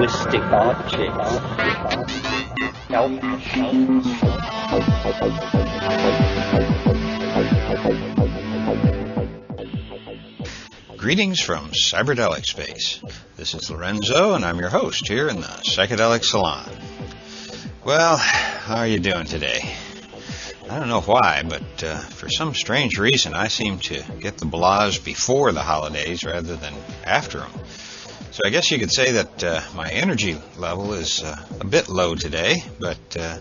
linguistic objects. Greetings from Cyberdelic Space. This is Lorenzo, and I'm your host here in the Psychedelic Salon. Well, how are you doing today? I don't know why, but for some strange reason, I seem to get the blahs before the holidays rather than after them. So I guess you could say that my energy level is a bit low today, but there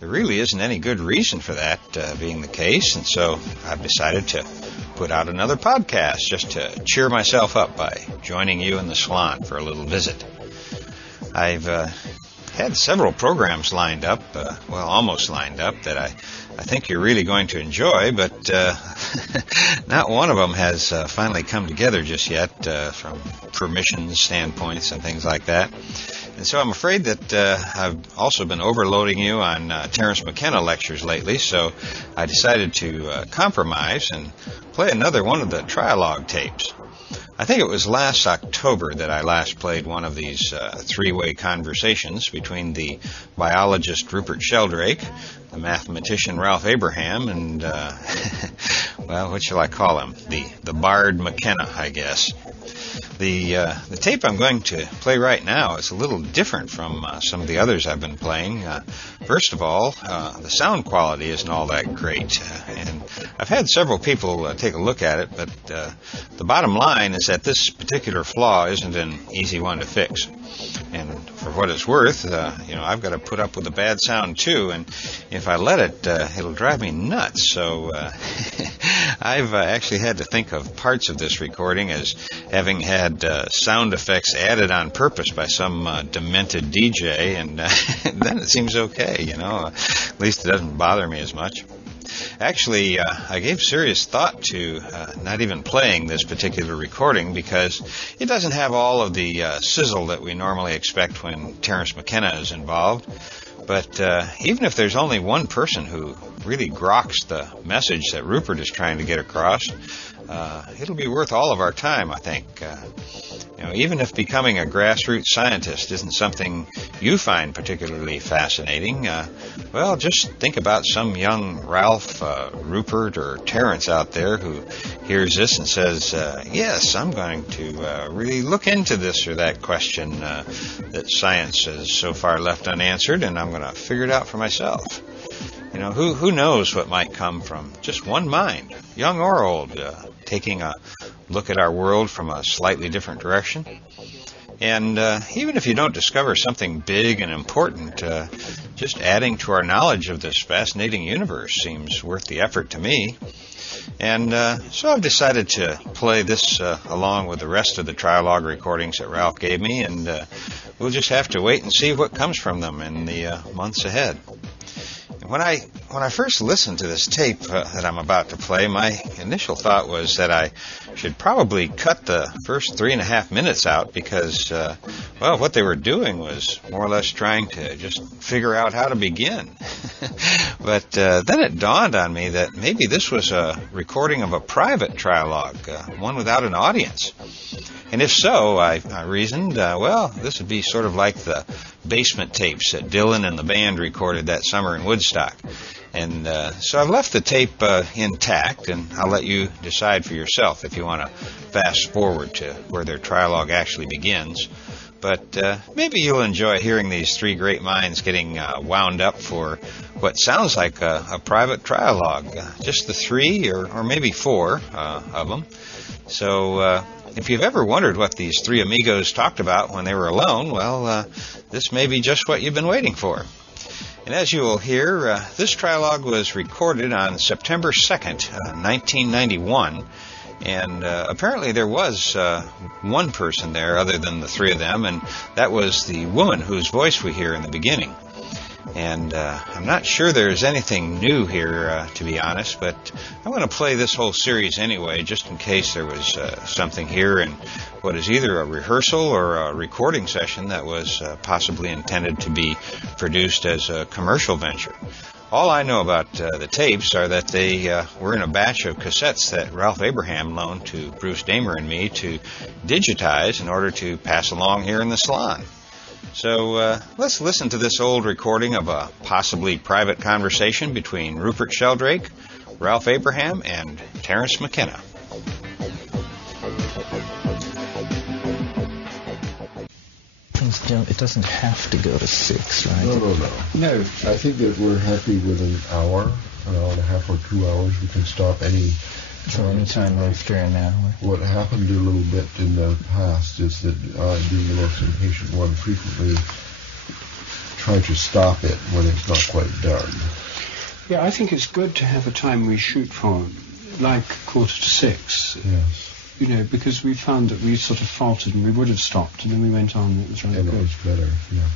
really isn't any good reason for that being the case, and so I've decided to put out another podcast just to cheer myself up by joining you in the salon for a little visit. I've had several programs lined up, almost lined up, that I think you're really going to enjoy, but not one of them has finally come together just yet from permissions standpoints and things like that. And so I'm afraid that I've also been overloading you on Terence McKenna lectures lately, so I decided to compromise and play another one of the Trialogue tapes. I think it was last October that I last played one of these three-way conversations between the biologist Rupert Sheldrake, the mathematician Ralph Abraham, and, what shall I call him? The Bard McKenna, I guess. The tape I'm going to play right now is a little different from some of the others I've been playing. First of all, the sound quality isn't all that great, and I've had several people take a look at it, but the bottom line is that this particular flaw isn't an easy one to fix. And for what it's worth, I've got to put up with the bad sound too, and if I let it, it'll drive me nuts. So I've actually had to think of parts of this recording as having had sound effects added on purpose by some demented DJ, and then it seems okay, at least it doesn't bother me as much. Actually, I gave serious thought to not even playing this particular recording because it doesn't have all of the sizzle that we normally expect when Terence McKenna is involved. But even if there's only one person who really groks the message that Rupert is trying to get across, it'll be worth all of our time, I think. Even if becoming a grassroots scientist isn't something you find particularly fascinating, just think about some young Ralph, Rupert, or Terence out there who hears this and says, yes, I'm going to really look into this or that question that science has so far left unanswered, and I'm going to figure it out for myself. Who knows what might come from just one mind, young or old, taking a look at our world from a slightly different direction. And even if you don't discover something big and important, just adding to our knowledge of this fascinating universe seems worth the effort to me. And so I've decided to play this along with the rest of the Trialogue recordings that Ralph gave me, and we'll just have to wait and see what comes from them in the months ahead. When I first listened to this tape that I'm about to play, my initial thought was that I should probably cut the first 3.5 minutes out because, what they were doing was more or less trying to just figure out how to begin. But then it dawned on me that maybe this was a recording of a private Trialogue, one without an audience. And if so, I reasoned, this would be sort of like the basement tapes that Dylan and the band recorded that summer in Woodstock. And so I've left the tape intact, and I'll let you decide for yourself if you want to fast forward to where their Trialogue actually begins. But maybe you'll enjoy hearing these three great minds getting wound up for what sounds like a private Trialogue, just the three or maybe four of them. So if you've ever wondered what these three amigos talked about when they were alone, this may be just what you've been waiting for. And as you will hear, this Trialogue was recorded on September 2nd, 1991, and apparently there was one person there other than the three of them, and that was the woman whose voice we hear in the beginning. And I'm not sure there's anything new here, to be honest, but I want to play this whole series anyway, just in case there was something here in what is either a rehearsal or a recording session that was possibly intended to be produced as a commercial venture. All I know about the tapes are that they were in a batch of cassettes that Ralph Abraham loaned to Bruce Damer and me to digitize in order to pass along here in the salon. So let's listen to this old recording of a possibly private conversation between Rupert Sheldrake, Ralph Abraham, and Terence McKenna. It doesn't have to go to 6, right? No. I think that we're happy with an hour and a half or 2 hours. We can stop any time after an hour. What happened a little bit in the past is that being the most impatient one frequently tried to stop it when it's not quite done. Yeah, I think it's good to have a time we shoot for, like 5:45. Yes. You know, because we found that we sort of faltered and we would have stopped, and then we went on and it was rather And good. it was better, yeah.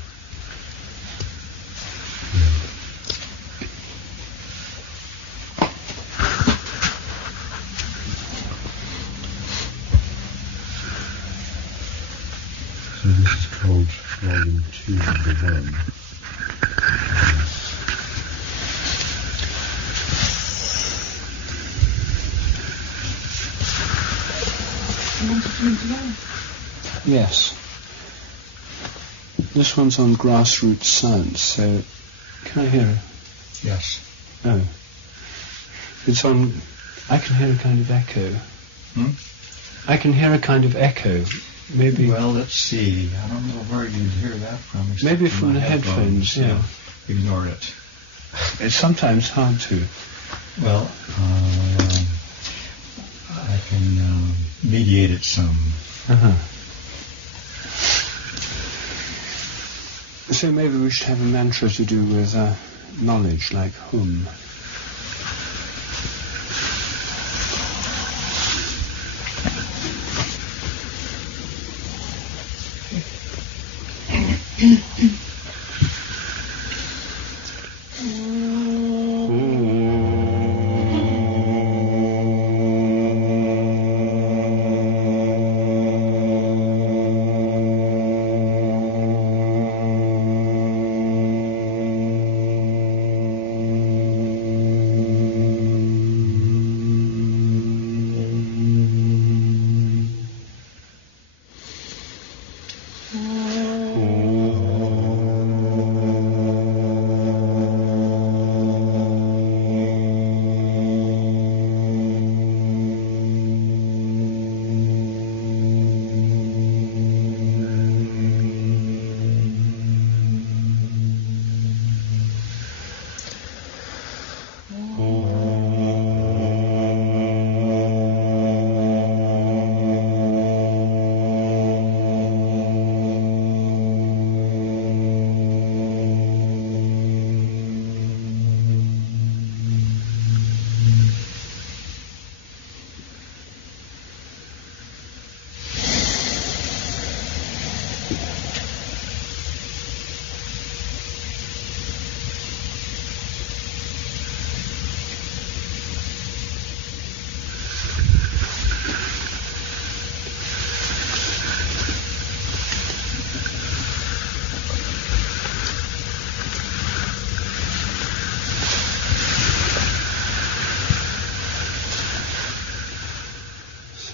So this is called Volume 2, Number 1. Yes. This one's on grassroots science, so can I hear it? Yes. Oh. It's on... I can hear a kind of echo. I can hear a kind of echo. Maybe... Well, let's see. I don't know where you'd hear that from. Maybe from the headphones, yeah. Ignore it. It's sometimes hard to. Well, I can mediate it some. Uh-huh. So maybe we should have a mantra to do with knowledge, like hum.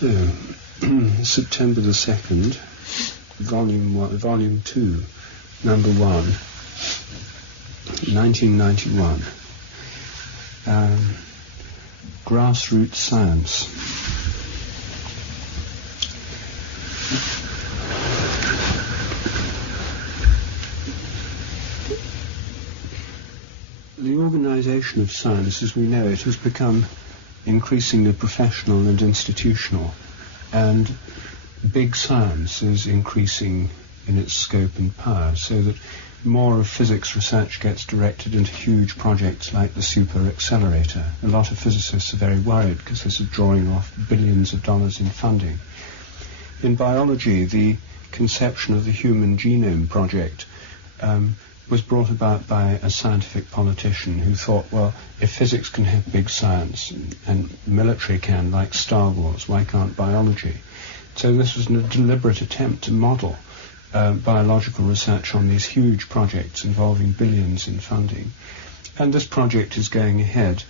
So, September the 2nd, Volume 2, Number 1, 1991. Grassroots Science. The organisation of science as we know it has become increasingly professional and institutional, and big science is increasing in its scope and power, so that more of physics research gets directed into huge projects like the Super Accelerator. A lot of physicists are very worried because this is drawing off billions of dollars in funding. In biology, the conception of the Human Genome Project was brought about by a scientific politician who thought, well, if physics can have big science and military can, like Star Wars, why can't biology? So this was a deliberate attempt to model biological research on these huge projects involving billions in funding. And this project is going ahead.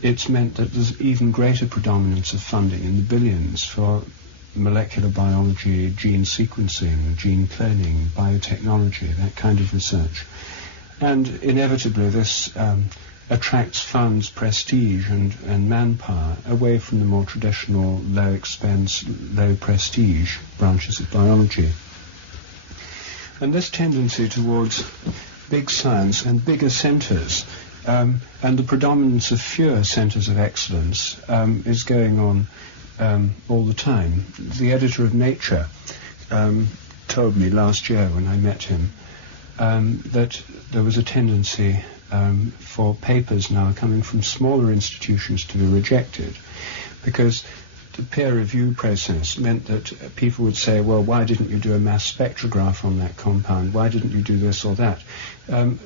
It's meant that there's even greater predominance of funding in the billions for molecular biology, gene sequencing, gene cloning, biotechnology, that kind of research. And inevitably this attracts funds, prestige and manpower away from the more traditional low expense, low prestige branches of biology. And this tendency towards big science and bigger centres and the predominance of fewer centres of excellence is going on all the time. The editor of Nature told me last year when I met him that there was a tendency for papers now coming from smaller institutions to be rejected, because the peer review process meant that people would say, well, why didn't you do a mass spectrograph on that compound? Why didn't you do this or that?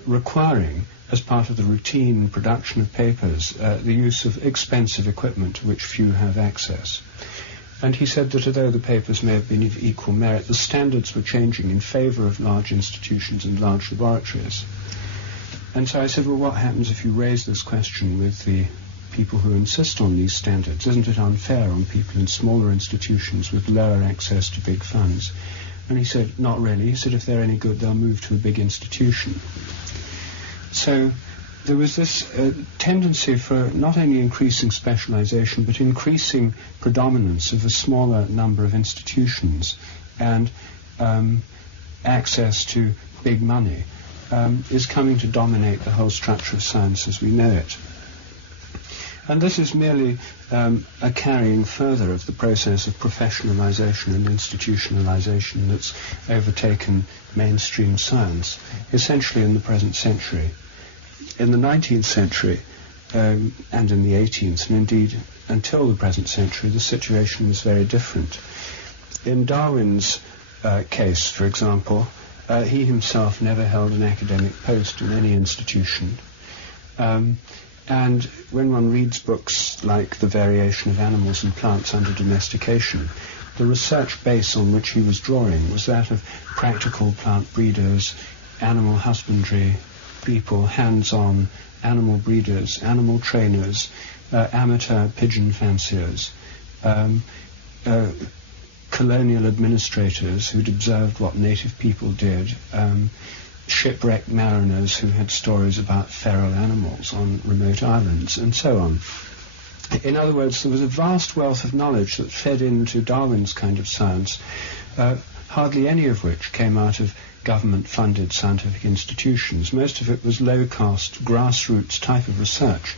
Requiring, as part of the routine production of papers, the use of expensive equipment to which few have access. And he said that although the papers may have been of equal merit, the standards were changing in favour of large institutions and large laboratories. And so I said, well, what happens if you raise this question with the people who insist on these standards? Isn't it unfair on people in smaller institutions with lower access to big funds? And he said, not really. He said, if they're any good, they'll move to a big institution. So there was this tendency for not only increasing specialization, but increasing predominance of a smaller number of institutions, and access to big money is coming to dominate the whole structure of science as we know it. And this is merely a carrying further of the process of professionalization and institutionalization that's overtaken mainstream science, essentially in the present century. In the 19th century and in the 18th, and indeed until the present century, the situation was very different. In Darwin's case, for example, he himself never held an academic post in any institution. And when one reads books like The Variation of Animals and Plants Under Domestication, the research base on which he was drawing was that of practical plant breeders, animal husbandry people, hands-on animal breeders, animal trainers, amateur pigeon fanciers, colonial administrators who'd observed what native people did, shipwrecked mariners who had stories about feral animals on remote islands, and so on. In other words, there was a vast wealth of knowledge that fed into Darwin's kind of science, hardly any of which came out of government-funded scientific institutions. Most of it was low-cost, grassroots type of research.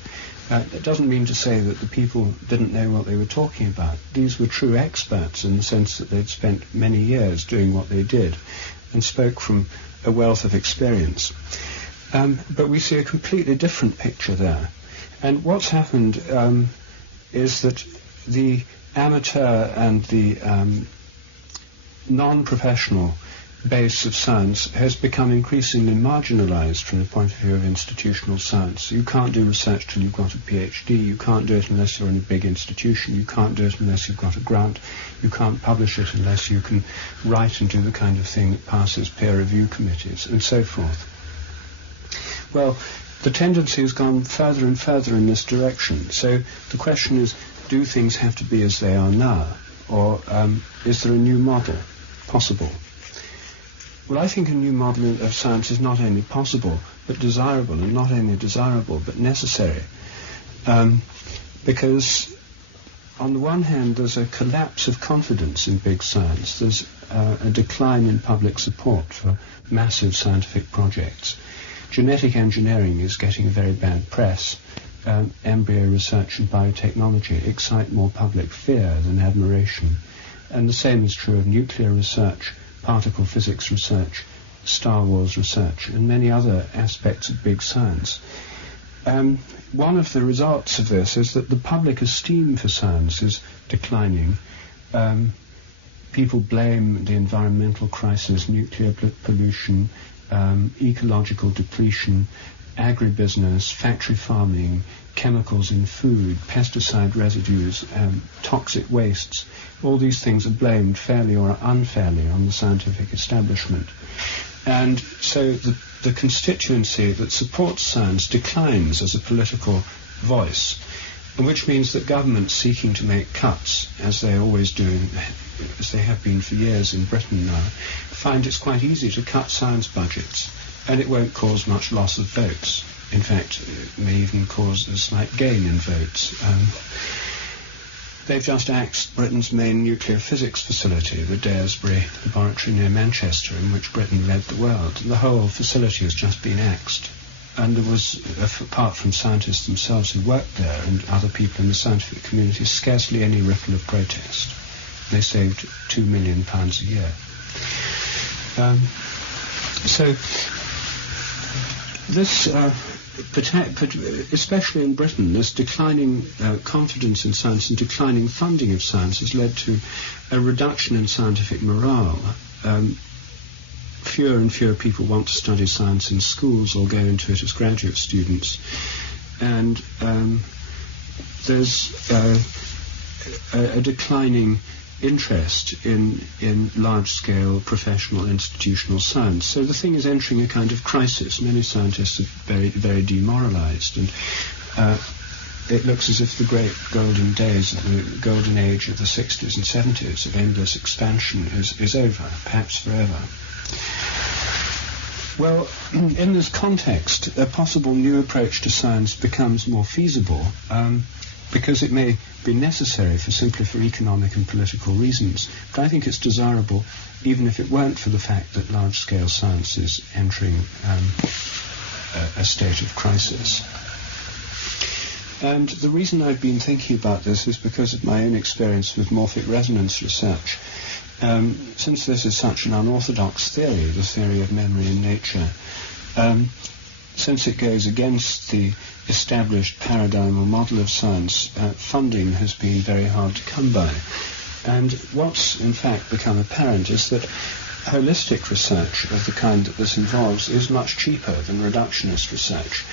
That doesn't mean to say that the people didn't know what they were talking about. These were true experts in the sense that they'd spent many years doing what they did and spoke from a wealth of experience. But we see a completely different picture there. And what's happened is that the amateur and the non-professional base of science has become increasingly marginalized from the point of view of institutional science. You can't do research till you've got a PhD. You can't do it unless you're in a big institution. You can't do it unless you've got a grant. You can't publish it unless you can write and do the kind of thing that passes peer review committees, and so forth. Well, the tendency has gone further and further in this direction. So the question is, do things have to be as they are now? Or is there a new model possible? Well, I think a new model of science is not only possible, but desirable, and not only desirable, but necessary. Because on the one hand, there's a collapse of confidence in big science. There's a decline in public support for massive scientific projects. Genetic engineering is getting a very bad press. Embryo research and biotechnology excite more public fear than admiration. And the same is true of nuclear research, particle physics research, Star Wars research, and many other aspects of big science. One of the results of this is that the public esteem for science is declining. People blame the environmental crisis, nuclear pollution, ecological depletion, agribusiness, factory farming, chemicals in food, pesticide residues, toxic wastes. All these things are blamed fairly or unfairly on the scientific establishment. And so the constituency that supports science declines as a political voice. which means that governments seeking to make cuts, as they always do, as they have been for years in Britain now, find it's quite easy to cut science budgets, and it won't cause much loss of votes. In fact, it may even cause a slight gain in votes. They've just axed Britain's main nuclear physics facility, the Daresbury laboratory near Manchester, in which Britain led the world. The whole facility has just been axed. And there was, apart from scientists themselves who worked there and other people in the scientific community, scarcely any ripple of protest. They saved £2 million a year. So this, especially in Britain, this declining confidence in science and declining funding of science has led to a reduction in scientific morale. Fewer and fewer people want to study science in schools or go into it as graduate students. And there's a declining interest in large-scale professional institutional science. So the thing is entering a kind of crisis. Many scientists are very, very demoralized, and it looks as if the great golden days, the golden age of the 60s and 70s of endless expansion is over, perhaps forever. Well, in this context, a possible new approach to science becomes more feasible because it may be necessary simply for economic and political reasons. But I think it's desirable even if it weren't for the fact that large-scale science is entering a state of crisis. And the reason I've been thinking about this is because of my own experience with morphic resonance research. Since this is such an unorthodox theory, the theory of memory in nature, since it goes against the established paradigm or model of science, funding has been very hard to come by. And what's in fact become apparent is that holistic research of the kind that this involves is much cheaper than reductionist research.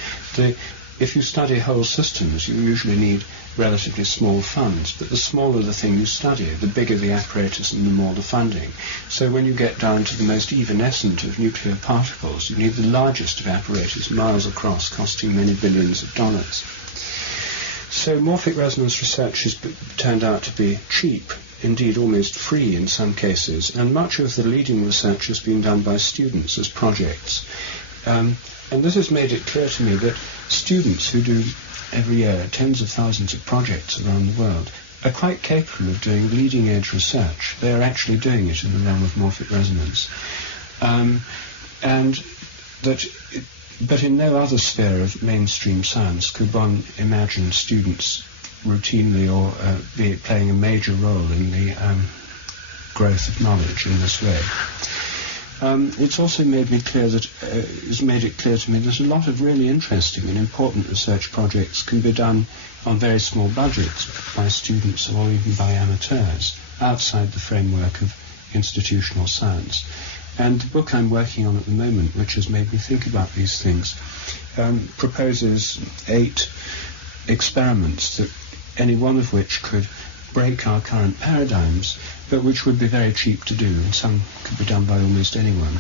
If you study whole systems, you usually need relatively small funds, but the smaller the thing you study, the bigger the apparatus and the more the funding. So when you get down to the most evanescent of nuclear particles, you need the largest of apparatus, miles across, costing many billions of dollars. So morphic resonance research has turned out to be cheap, indeed almost free in some cases, and much of the leading research has been done by students as projects. And this has made it clear to me that students who do every year tens of thousands of projects around the world are quite capable of doing leading-edge research. They are actually doing it in the realm of morphic resonance. But in no other sphere of mainstream science could one imagine students routinely or be playing a major role in the growth of knowledge in this way. It's also made it clear to me that a lot of really interesting and important research projects can be done on very small budgets by students or even by amateurs outside the framework of institutional science. And the book I'm working on at the moment, which has made me think about these things, proposes 8 experiments, that any one of which could break our current paradigms, but which would be very cheap to do, and some could be done by almost anyone.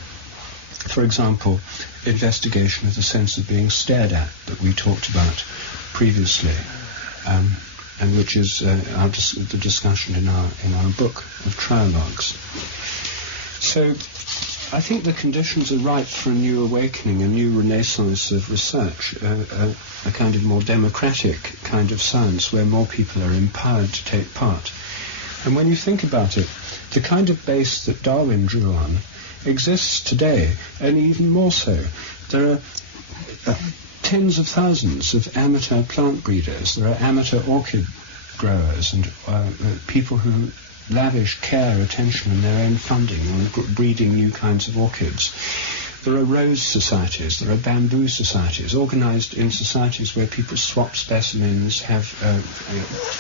For example, investigation of the sense of being stared at that we talked about previously, and which is the discussion in our book of trialogues. So I think the conditions are ripe for a new awakening, a new renaissance of research, a kind of more democratic kind of science where more people are empowered to take part. And when you think about it, the kind of base that Darwin drew on exists today, and even more so. There are tens of thousands of amateur plant breeders. There are amateur orchid growers and people who lavish care, attention and their own funding on breeding new kinds of orchids. There are rose societies, there are bamboo societies, organized in societies where people swap specimens, have a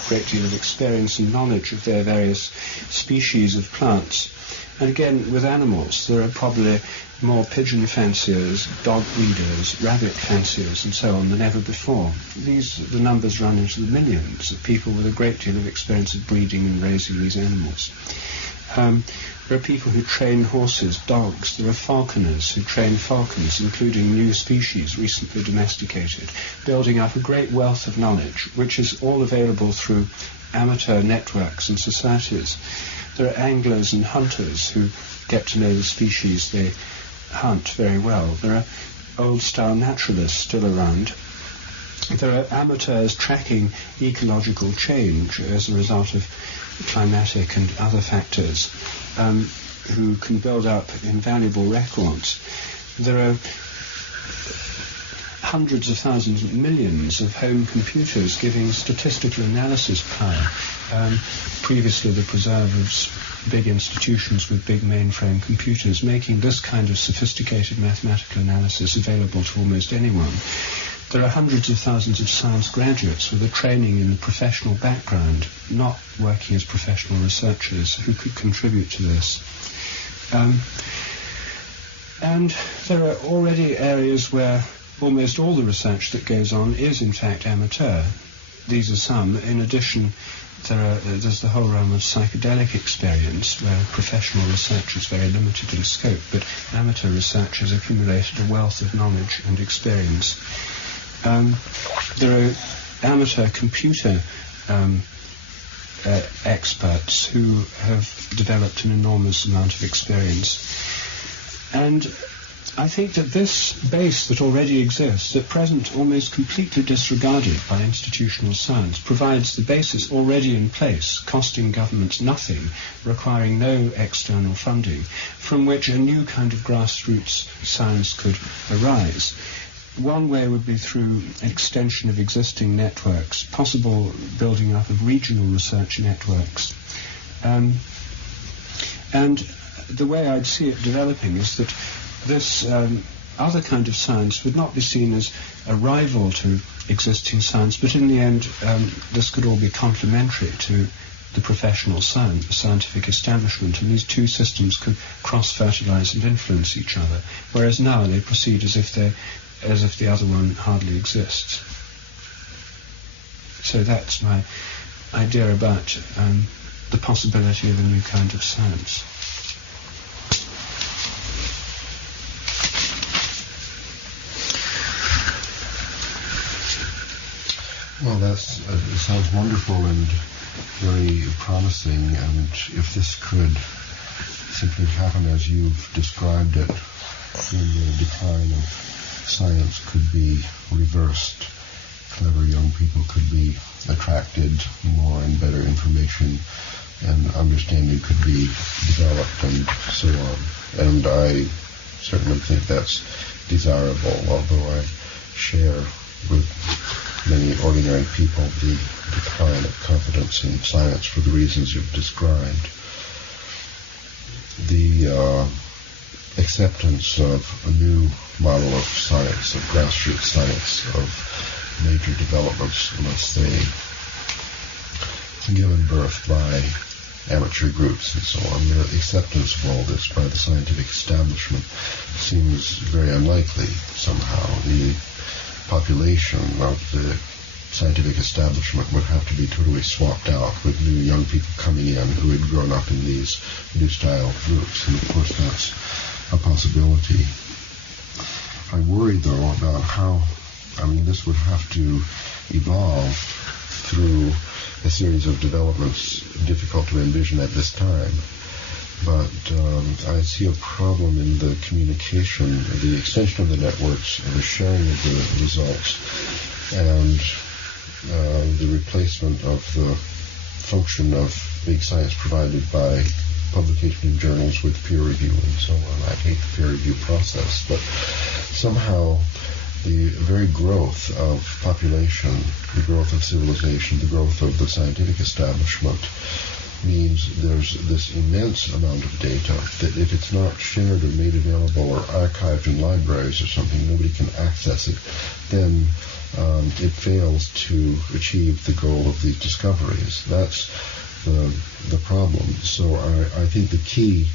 great deal of experience and knowledge of their various species of plants. And again, with animals, there are probably more pigeon fanciers, dog breeders, rabbit fanciers and so on than ever before. The numbers run into the millions of people with a great deal of experience of breeding and raising these animals. There are people who train horses, dogs. There are falconers who train falcons, including new species recently domesticated, building up a great wealth of knowledge, which is all available through amateur networks and societies. There are anglers and hunters who get to know the species they hunt very well. There are old-style naturalists still around. There are amateurs tracking ecological change as a result of climatic and other factors, who can build up invaluable records. There are hundreds of thousands, millions of home computers giving statistical analysis power. Previously the preserve of big institutions with big mainframe computers, making this kind of sophisticated mathematical analysis available to almost anyone. There are hundreds of thousands of science graduates with a training in the professional background, not working as professional researchers, who could contribute to this. And there are already areas where almost all the research that goes on is in fact amateur. These are some. In addition, there's the whole realm of psychedelic experience, where professional research is very limited in scope, but amateur research has accumulated a wealth of knowledge and experience. There are amateur computer experts who have developed an enormous amount of experience. And I think that this base that already exists, at present almost completely disregarded by institutional science, provides the basis already in place, costing governments nothing, requiring no external funding, from which a new kind of grassroots science could arise. One way would be through extension of existing networks, possible building up of regional research networks. And the way I'd see it developing is that this other kind of science would not be seen as a rival to existing science, but in the end this could all be complementary to the professional scientific establishment, and these two systems could cross-fertilize and influence each other, whereas now they proceed as if the other one hardly exists. So that's my idea about the possibility of a new kind of science. Well, it sounds wonderful and very promising, and if this could simply happen as you've described it, then the decline of science could be reversed. Clever young people could be attracted, more and better information and understanding could be developed, and so on. And I certainly think that's desirable, although I share with many ordinary people the decline of confidence in science for the reasons you've described. The acceptance of a new model of science, of grassroots science, of major developments, let's say, given birth by amateur groups and so on, the acceptance of all this by the scientific establishment seems very unlikely somehow. The population of the scientific establishment would have to be totally swapped out with new young people coming in who had grown up in these new style groups, and of course that's a possibility. I worry though about how, this would have to evolve through a series of developments difficult to envision at this time. But I see a problem in the communication, the extension of the networks, the sharing of the results, and the replacement of the function of big science provided by publication in journals with peer review and so on. I hate the peer review process, but somehow the very growth of population, the growth of civilization, the growth of the scientific establishment means there's this immense amount of data that if it's not shared or made available or archived in libraries or something, nobody can access it, then it fails to achieve the goal of these discoveries. That's the problem. So I think the key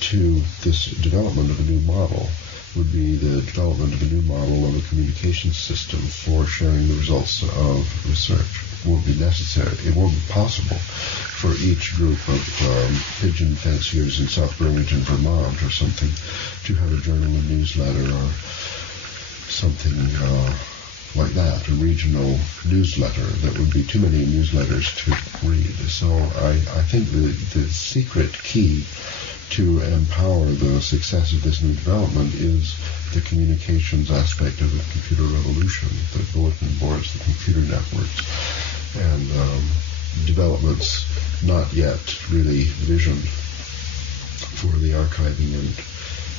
to this development of a new model would be the development of a new model of a communication system for sharing the results of research. won't be necessary. It won't be possible for each group of pigeon fanciers in South Burlington, Vermont, or something, to have a journal and newsletter or something like that, a regional newsletter. That would be too many newsletters to read. So I think the secret key to empower the success of this new development is the communications aspect of the computer revolution, the bulletin boards, the computer networks, and developments not yet really visioned for the archiving and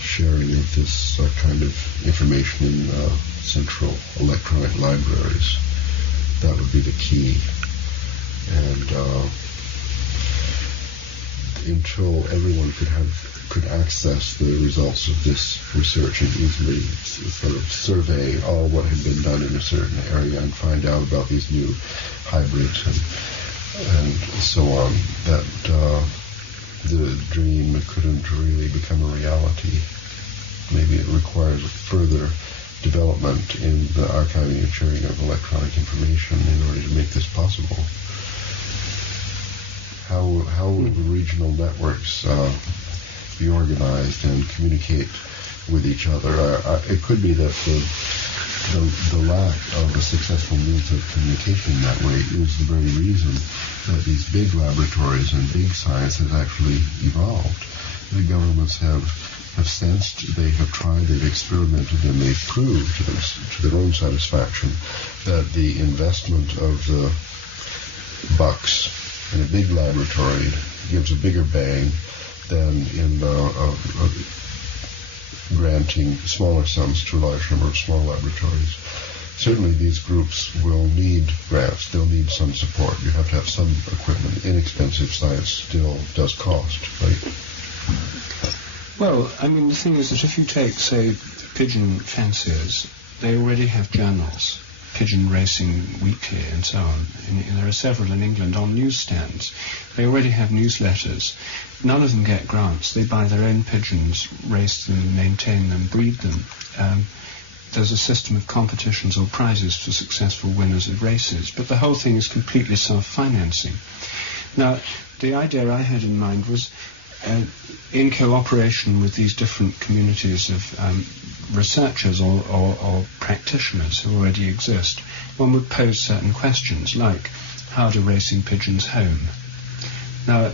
sharing of this kind of information in central electronic libraries. That would be the key. And until everyone could access the results of this research and easily sort of survey all what had been done in a certain area and find out about these new hybrids and so on, that the dream couldn't really become a reality. Maybe it requires further development in the archiving and sharing of electronic information in order to make this possible. How will the regional networks be organized and communicate with each other? It could be that the lack of a successful means of communication that way is the very reason that these big laboratories and big science has actually evolved. The governments have sensed, they have tried, they've experimented, and they've proved to their own satisfaction that the investment of the bucks in a big laboratory gives a bigger bang than in granting smaller sums to a large number of small laboratories. Certainly these groups will need grants. They'll need some support. You have to have some equipment. Inexpensive science still does cost, right? Well, I mean, the thing is that if you take, say, pigeon fanciers, they already have journals, Pigeon Racing Weekly and so on. And there are several in England on newsstands. They already have newsletters. None of them get grants. They buy their own pigeons, race them, maintain them, breed them. There's a system of competitions or prizes for successful winners of races, but the whole thing is completely self-financing. Now, the idea I had in mind was, in cooperation with these different communities of researchers or practitioners who already exist, one would pose certain questions like, how do racing pigeons home? Now,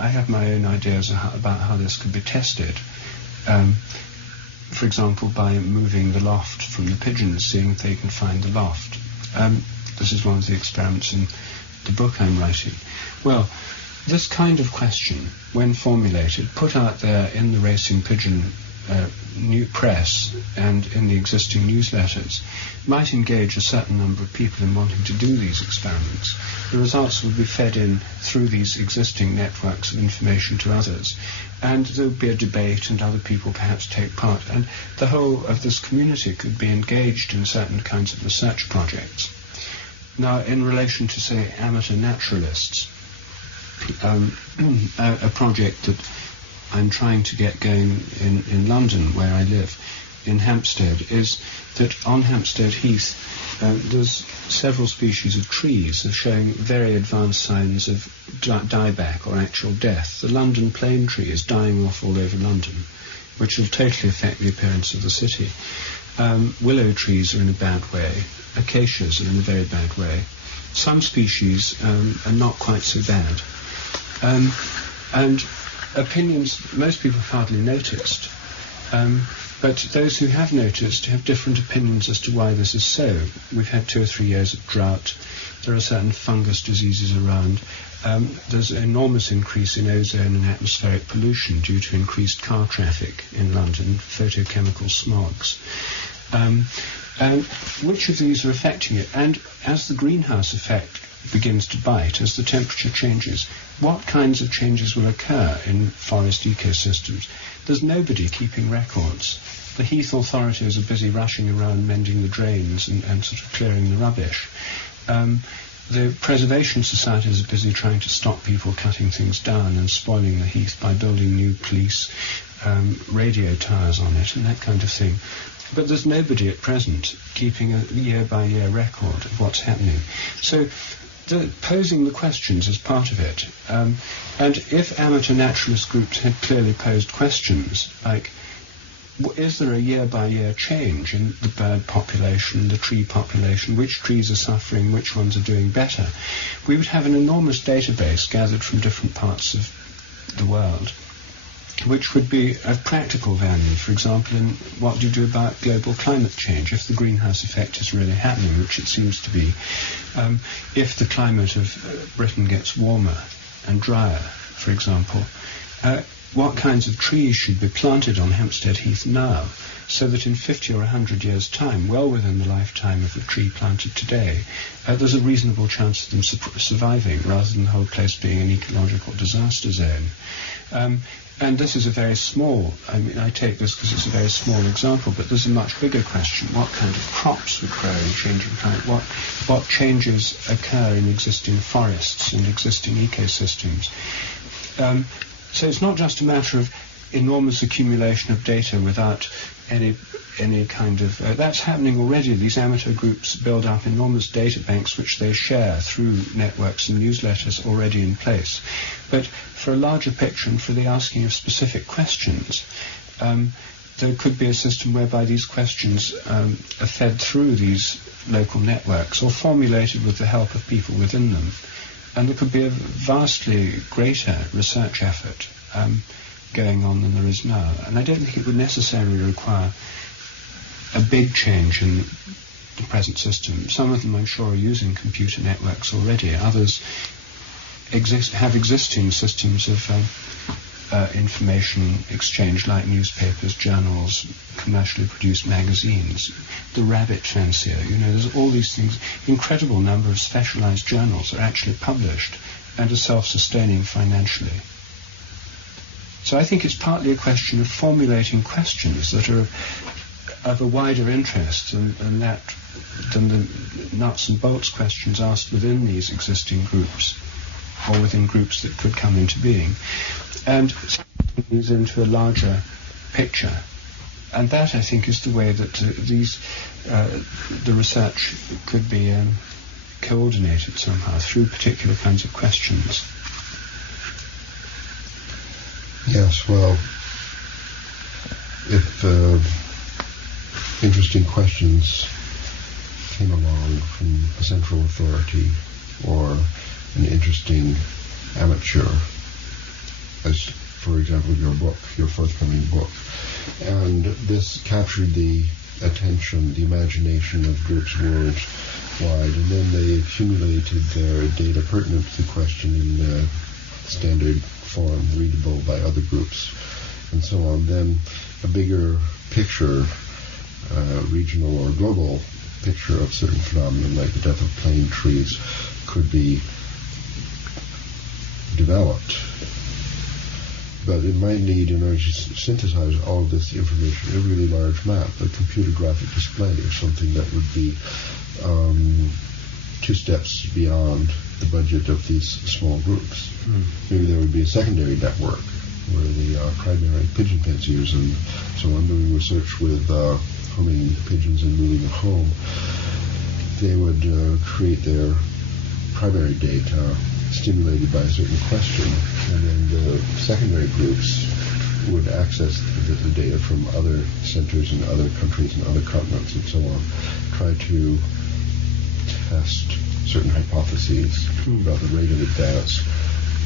I have my own ideas about how this could be tested. For example, by moving the loft from the pigeons, seeing if they can find the loft. This is one of the experiments in the book I'm writing. Well, this kind of question, when formulated, put out there in the racing pigeon new press and in the existing newsletters, might engage a certain number of people in wanting to do these experiments. The results would be fed in through these existing networks of information to others, and there would be a debate and other people perhaps take part, and the whole of this community could be engaged in certain kinds of research projects. Now, in relation to, say, amateur naturalists, a project that I'm trying to get going in London, where I live, in Hampstead, is that on Hampstead Heath there's several species of trees showing very advanced signs of dieback or actual death. The London plane tree is dying off all over London, which will totally affect the appearance of the city. Willow trees are in a bad way. Acacias are in a very bad way. Some species are not quite so bad. And opinions, most people have hardly noticed, but those who have noticed have different opinions as to why this is so. We've had 2 or 3 years of drought. There are certain fungus diseases around. There's an enormous increase in ozone and atmospheric pollution due to increased car traffic in London, photochemical smogs. And which of these are affecting it? And as the greenhouse effect begins to bite, as the temperature changes, what kinds of changes will occur in forest ecosystems? There's nobody keeping records. The Heath authorities are busy rushing around mending the drains and sort of clearing the rubbish. The Preservation Societies are busy trying to stop people cutting things down and spoiling the Heath by building new police radio towers on it and that kind of thing. But there's nobody at present keeping a year-by-year record of what's happening. So posing the questions is part of it. And if amateur naturalist groups had clearly posed questions, like, is there a year-by-year change in the bird population, the tree population, which trees are suffering, which ones are doing better, we would have an enormous database gathered from different parts of the world, which would be of practical value. For example, in what do you do about global climate change? If the greenhouse effect is really happening, which it seems to be, if the climate of Britain gets warmer and drier, for example, what kinds of trees should be planted on Hampstead Heath now, so that in 50 or 100 years' time, well within the lifetime of a tree planted today, there's a reasonable chance of them surviving, rather than the whole place being an ecological disaster zone. And this is a very small, I take this because it's a very small example, but there's a much bigger question. What kind of crops would grow in changing climate? What changes occur in existing forests and existing ecosystems? So it's not just a matter of enormous accumulation of data without any kind of... that's happening already. These amateur groups build up enormous data banks which they share through networks and newsletters already in place. But for a larger picture and for the asking of specific questions, there could be a system whereby these questions are fed through these local networks or formulated with the help of people within them. And there could be a vastly greater research effort going on than there is now. And I don't think it would necessarily require a big change in the present system. Some of them, I'm sure, are using computer networks already. Others have existing systems of information exchange, like newspapers, journals, commercially produced magazines, the rabbit fancier. There's all these things. Incredible number of specialized journals are actually published and are self-sustaining financially. So I think it's partly a question of formulating questions that are of a wider interest than the nuts and bolts questions asked within these existing groups or within groups that could come into being, and these into a larger picture. And that, I think, is the way that the research could be coordinated somehow through particular kinds of questions. Yes, well, if interesting questions came along from a central authority or an interesting amateur, as, for example, your forthcoming book, and this captured the attention, the imagination of groups worldwide, and then they accumulated their data pertinent to the question in standard form, readable by other groups, and so on, then a bigger picture, regional or global picture of certain phenomena, like the death of plane trees, could be developed. But it might need, in order to synthesize all of this information, a really large map, a computer graphic display, or something that would be 2 steps beyond the budget of these small groups. Maybe there would be a secondary network where the primary pigeon fanciers and so on, doing research with homing pigeons and moving them home, they would create their primary data stimulated by a certain question, and then the secondary groups would access the data from other centers in other countries and other continents and so on, try to test certain hypotheses about the rate of advance,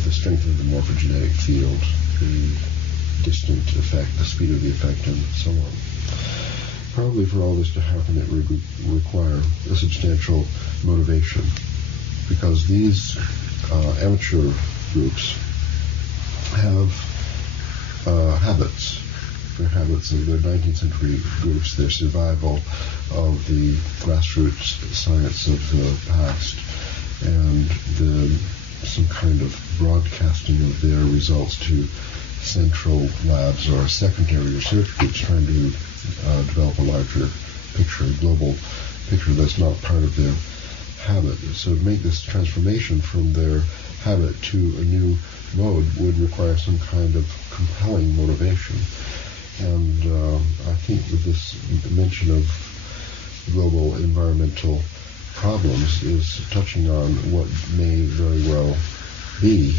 the strength of the morphogenetic field, the distant effect, the speed of the effect, and so on. Probably for all this to happen, it would require a substantial motivation, because these amateur groups have habits. They're habits of their 19th century groups, their survival of the grassroots science of the past, and some kind of broadcasting of their results to central labs or secondary research groups trying to develop a larger picture, a global picture that's not part of their habit. So to make this transformation from their habit to a new mode would require some kind of compelling motivation. And I think with this mention of global environmental problems is touching on what may very well be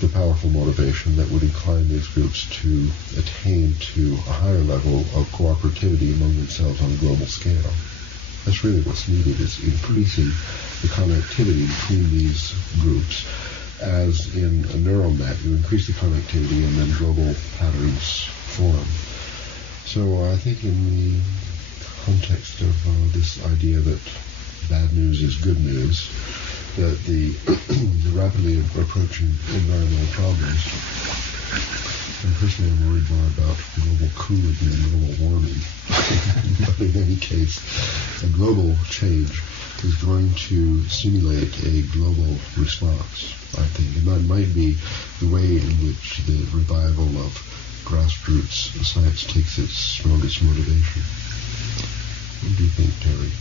the powerful motivation that would incline these groups to attain to a higher level of cooperativity among themselves on a global scale. That's really what's needed, is increasing the connectivity between these groups. As in a neural net, you increase the connectivity and then global patterns form. So I think in the context of this idea that bad news is good news, that the rapidly approaching environmental problems, and personally I'm worried more about global cooling than global warming. But in any case, a global change is going to simulate a global response, I think. And that might be the way in which the revival of grassroots science takes its strongest motivation. What do you think, Terry?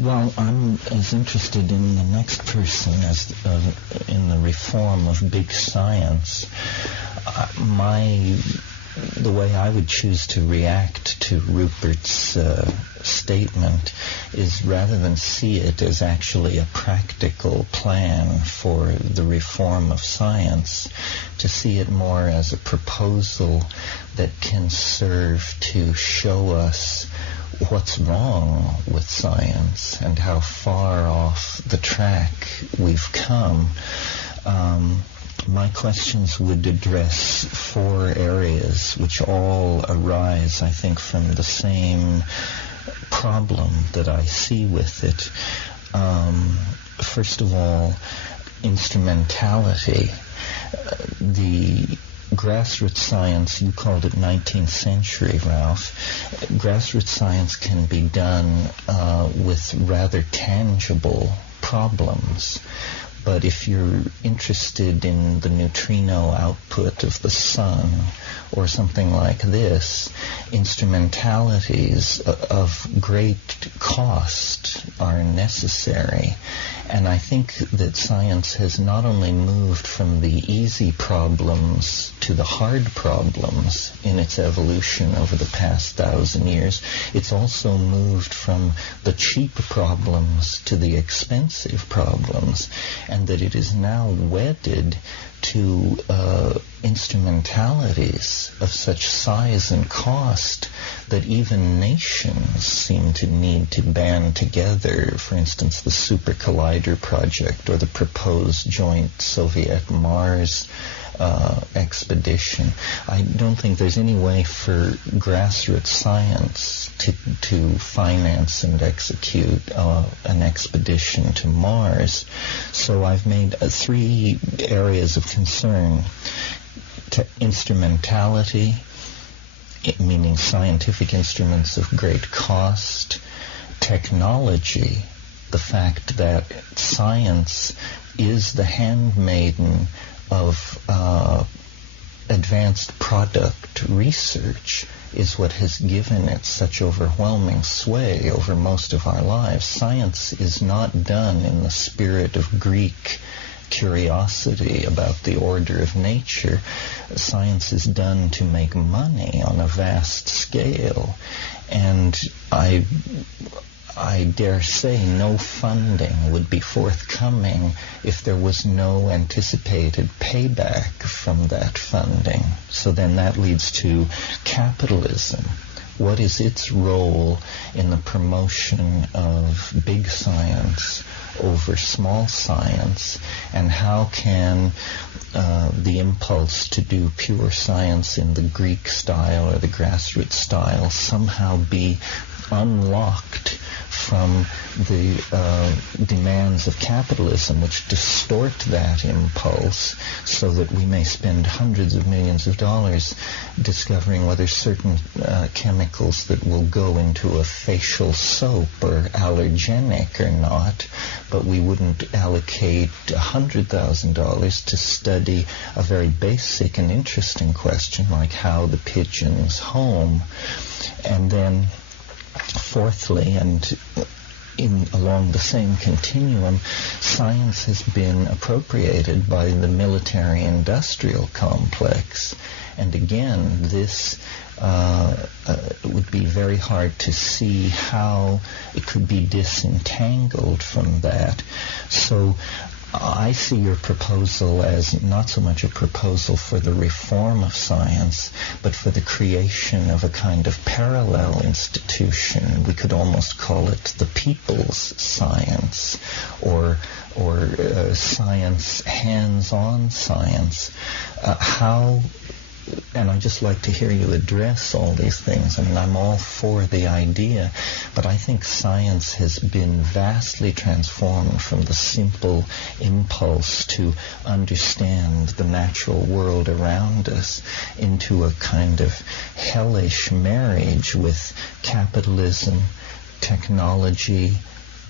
Well, I'm as interested in the next person as in the reform of big science. The way I would choose to react to Rupert's statement is, rather than see it as actually a practical plan for the reform of science, to see it more as a proposal that can serve to show us what's wrong with science and how far off the track we've come. My questions would address 4 areas which all arise, I think, from the same problem that I see with it. First of all, instrumentality. The grassroots science, you called it 19th century, Ralph. Grassroots science can be done with rather tangible problems. But if you're interested in the neutrino output of the sun or something like this, instrumentalities of great cost are necessary. And I think that science has not only moved from the easy problems to the hard problems in its evolution over the past 1,000 years, it's also moved from the cheap problems to the expensive problems, and that it is now wedded to instrumentalities of such size and cost that even nations seem to need to band together. For instance, the Super Collider project or the proposed joint Soviet-Mars expedition. I don't think there's any way for grassroots science to finance and execute an expedition to Mars. So I've made 3 areas of concern: to instrumentality, meaning scientific instruments of great cost; technology, the fact that science is the handmaiden of advanced product research, is what has given it such overwhelming sway over most of our lives. Science is not done in the spirit of Greek curiosity about the order of nature. Science is done to make money on a vast scale. And I dare say no funding would be forthcoming if there was no anticipated payback from that funding. So then that leads to capitalism. What is its role in the promotion of big science over small science, and how can the impulse to do pure science in the Greek style or the grassroots style somehow be unlocked from the demands of capitalism, which distort that impulse so that we may spend hundreds of millions of dollars discovering whether certain chemicals that will go into a facial soap are allergenic or not, but we wouldn't allocate $100,000 to study a very basic and interesting question like how the pigeons home. And then fourthly, and along the same continuum, science has been appropriated by the military-industrial complex. And again, this would be very hard to see how it could be disentangled from that. So I see your proposal as not so much a proposal for the reform of science, but for the creation of a kind of parallel institution. We could almost call it the people's science, or science, hands-on science. And I'd just like to hear you address all these things. I mean, I'm all for the idea, but I think science has been vastly transformed from the simple impulse to understand the natural world around us into a kind of hellish marriage with capitalism, technology,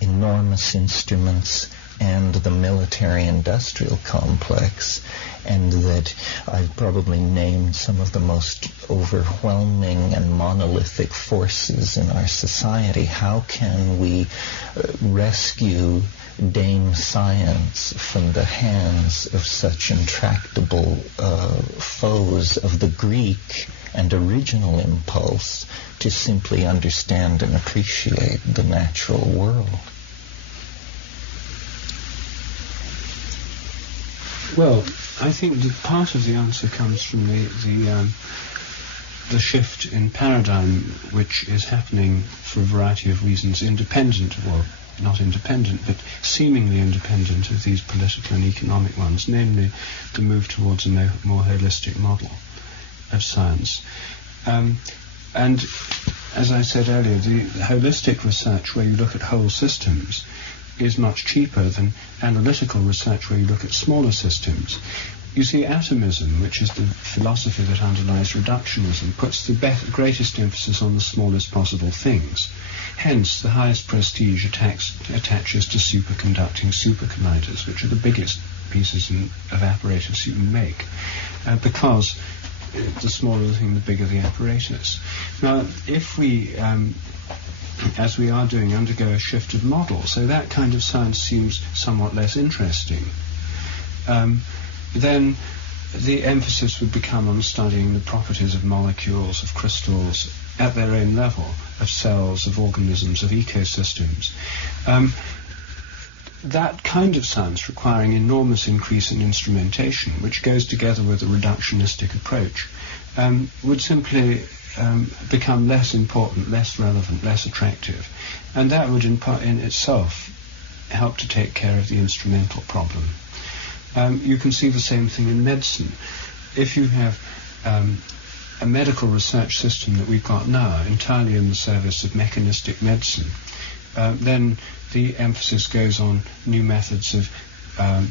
enormous instruments, and the military-industrial complex, and that I've probably named some of the most overwhelming and monolithic forces in our society. How can we rescue Dame Science from the hands of such intractable foes of the Greek and original impulse to simply understand and appreciate the natural world? Well, I think that part of the answer comes from the shift in paradigm, which is happening for a variety of reasons, independent, well, not independent, but seemingly independent of these political and economic ones, namely the move towards a more holistic model of science. And as I said earlier, the holistic research, where you look at whole systems, is much cheaper than analytical research where you look at smaller systems. You see, atomism, which is the philosophy that underlies reductionism, puts the greatest emphasis on the smallest possible things. Hence, the highest prestige attaches to superconducting supercolliders, which are the biggest pieces of apparatus you can make, because the smaller the thing, the bigger the apparatus. Now, if we as we are doing, undergo a shift of model, so that kind of science seems somewhat less interesting, then the emphasis would become on studying the properties of molecules, of crystals, at their own level, of cells, of organisms, of ecosystems. That kind of science, requiring enormous increase in instrumentation, which goes together with a reductionistic approach, would simply become less important, less relevant, less attractive, and that would in itself help to take care of the instrumental problem. You can see the same thing in medicine. If you have a medical research system that we've got now entirely in the service of mechanistic medicine, then the emphasis goes on new methods of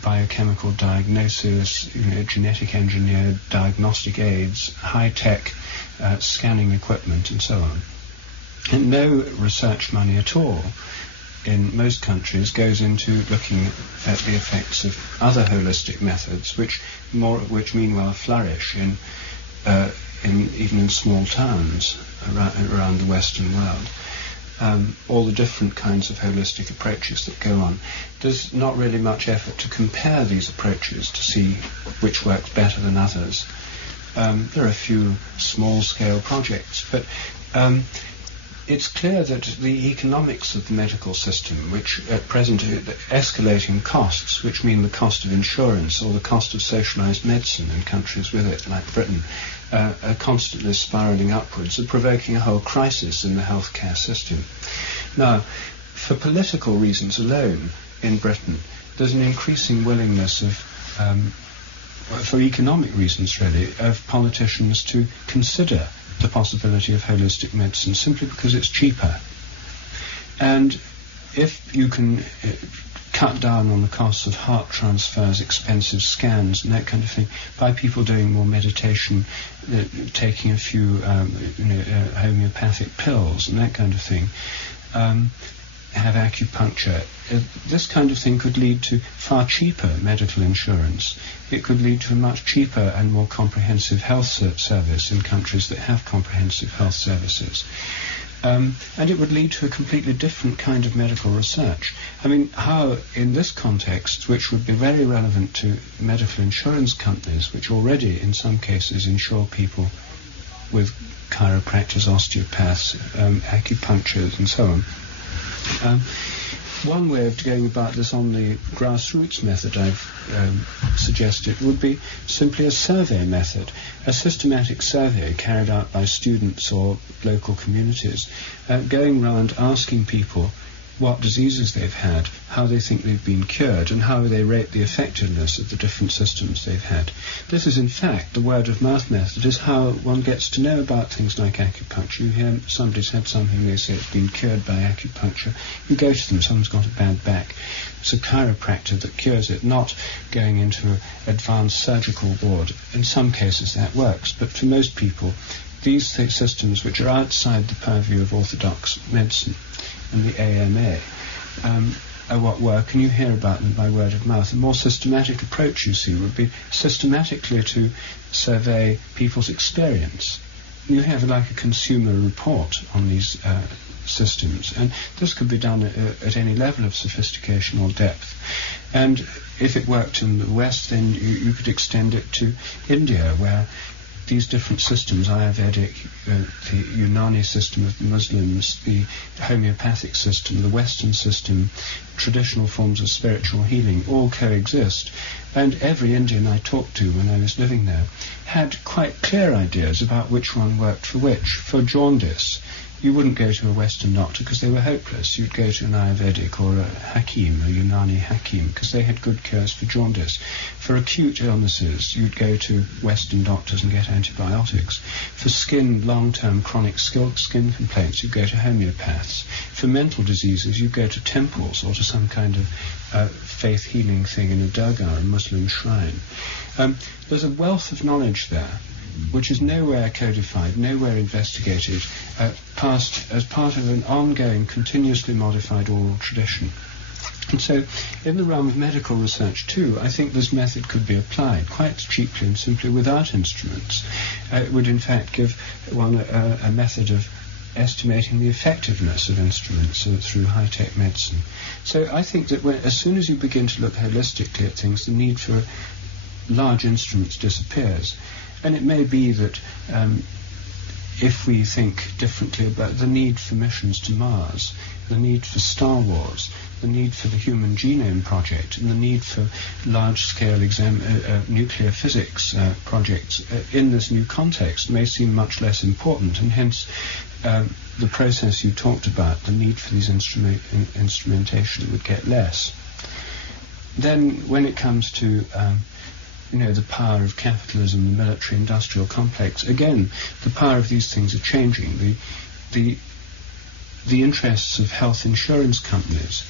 biochemical diagnosis, genetic engineered diagnostic aids, high-tech scanning equipment, and so on. And no research money at all in most countries goes into looking at the effects of other holistic methods, which meanwhile flourish even in small towns around the Western world. All the different kinds of holistic approaches that go on. There's not really much effort to compare these approaches to see which works better than others. There are a few small-scale projects, but it's clear that the economics of the medical system, which at present are escalating costs, which mean the cost of insurance or the cost of socialised medicine in countries with it, like Britain, are constantly spiralling upwards, are provoking a whole crisis in the healthcare system. Now, for political reasons alone in Britain, there's an increasing willingness of, for economic reasons really, of politicians to consider the possibility of holistic medicine simply because it's cheaper. And if you can cut down on the costs of heart transfers, expensive scans, and that kind of thing, by people doing more meditation, taking a few homeopathic pills and that kind of thing, have acupuncture, this kind of thing could lead to far cheaper medical insurance. It could lead to a much cheaper and more comprehensive health service in countries that have comprehensive health services. And it would lead to a completely different kind of medical research. I mean, how in this context, which would be very relevant to medical insurance companies, which already in some cases insure people with chiropractors, osteopaths, acupuncturists and so on. One way of going about this on the grassroots method I've suggested would be simply a survey method, a systematic survey carried out by students or local communities, going round asking people what diseases they've had, how they think they've been cured, and how they rate the effectiveness of the different systems they've had. This is, in fact, the word-of-mouth method, is how one gets to know about things like acupuncture. You hear somebody's had something, they say it's been cured by acupuncture. You go to them, someone's got a bad back. It's a chiropractor that cures it, not going into an advanced surgical ward. In some cases that works, but for most people, these systems which are outside the purview of orthodox medicine and the AMA are what work, and you hear about them by word of mouth. A more systematic approach, you see, would be systematically to survey people's experience. You have like a consumer report on these systems, and this could be done at any level of sophistication or depth. And if it worked in the West, then you could extend it to India, where these different systems, Ayurvedic, the Unani system of the Muslims, the homeopathic system, the Western system, traditional forms of spiritual healing, all coexist. And every Indian I talked to when I was living there had quite clear ideas about which one worked for which. For jaundice, you wouldn't go to a Western doctor because they were hopeless. You'd go to an Ayurvedic or a Hakim, a Unani Hakim, because they had good cures for jaundice. For acute illnesses, you'd go to Western doctors and get antibiotics. For skin, long-term chronic skin complaints, you'd go to homeopaths. For mental diseases, you'd go to temples or to some kind of faith healing thing in a dargah, a Muslim shrine. There's a wealth of knowledge there which is nowhere codified, nowhere investigated, passed as part of an ongoing, continuously modified oral tradition. And so, in the realm of medical research too, I think this method could be applied quite cheaply and simply without instruments. It would in fact give one a method of estimating the effectiveness of instruments through high-tech medicine. So I think that as soon as you begin to look holistically at things, the need for large instruments disappears. And it may be that if we think differently about the need for missions to Mars, the need for Star Wars, the need for the Human Genome Project, and the need for large-scale nuclear physics projects in this new context may seem much less important, and hence the process you talked about, the need for these instrumentation would get less. Then when it comes to the power of capitalism, the military-industrial complex. Again, the power of these things are changing. The interests of health insurance companies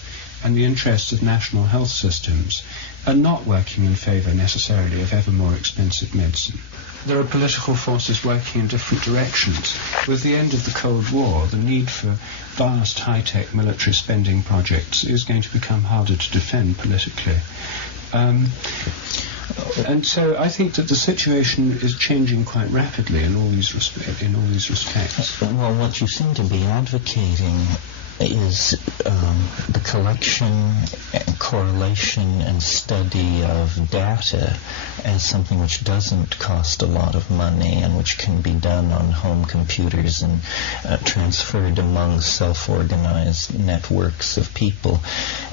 and the interests of national health systems are not working in favour necessarily of ever more expensive medicine. There are political forces working in different directions. With the end of the Cold War, the need for vast high-tech military spending projects is going to become harder to defend politically. And so I think that the situation is changing quite rapidly in all these respects. Well, what you seem to be advocating is the collection and correlation and study of data as something which doesn't cost a lot of money and which can be done on home computers and transferred among self-organized networks of people.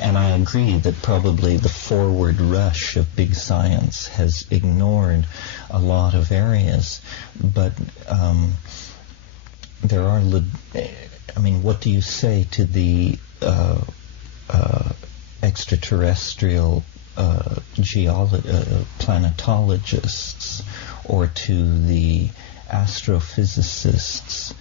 And I agree that probably the forward rush of big science has ignored a lot of areas, but there are what do you say to the extraterrestrial planetologists, or to the astrophysicists,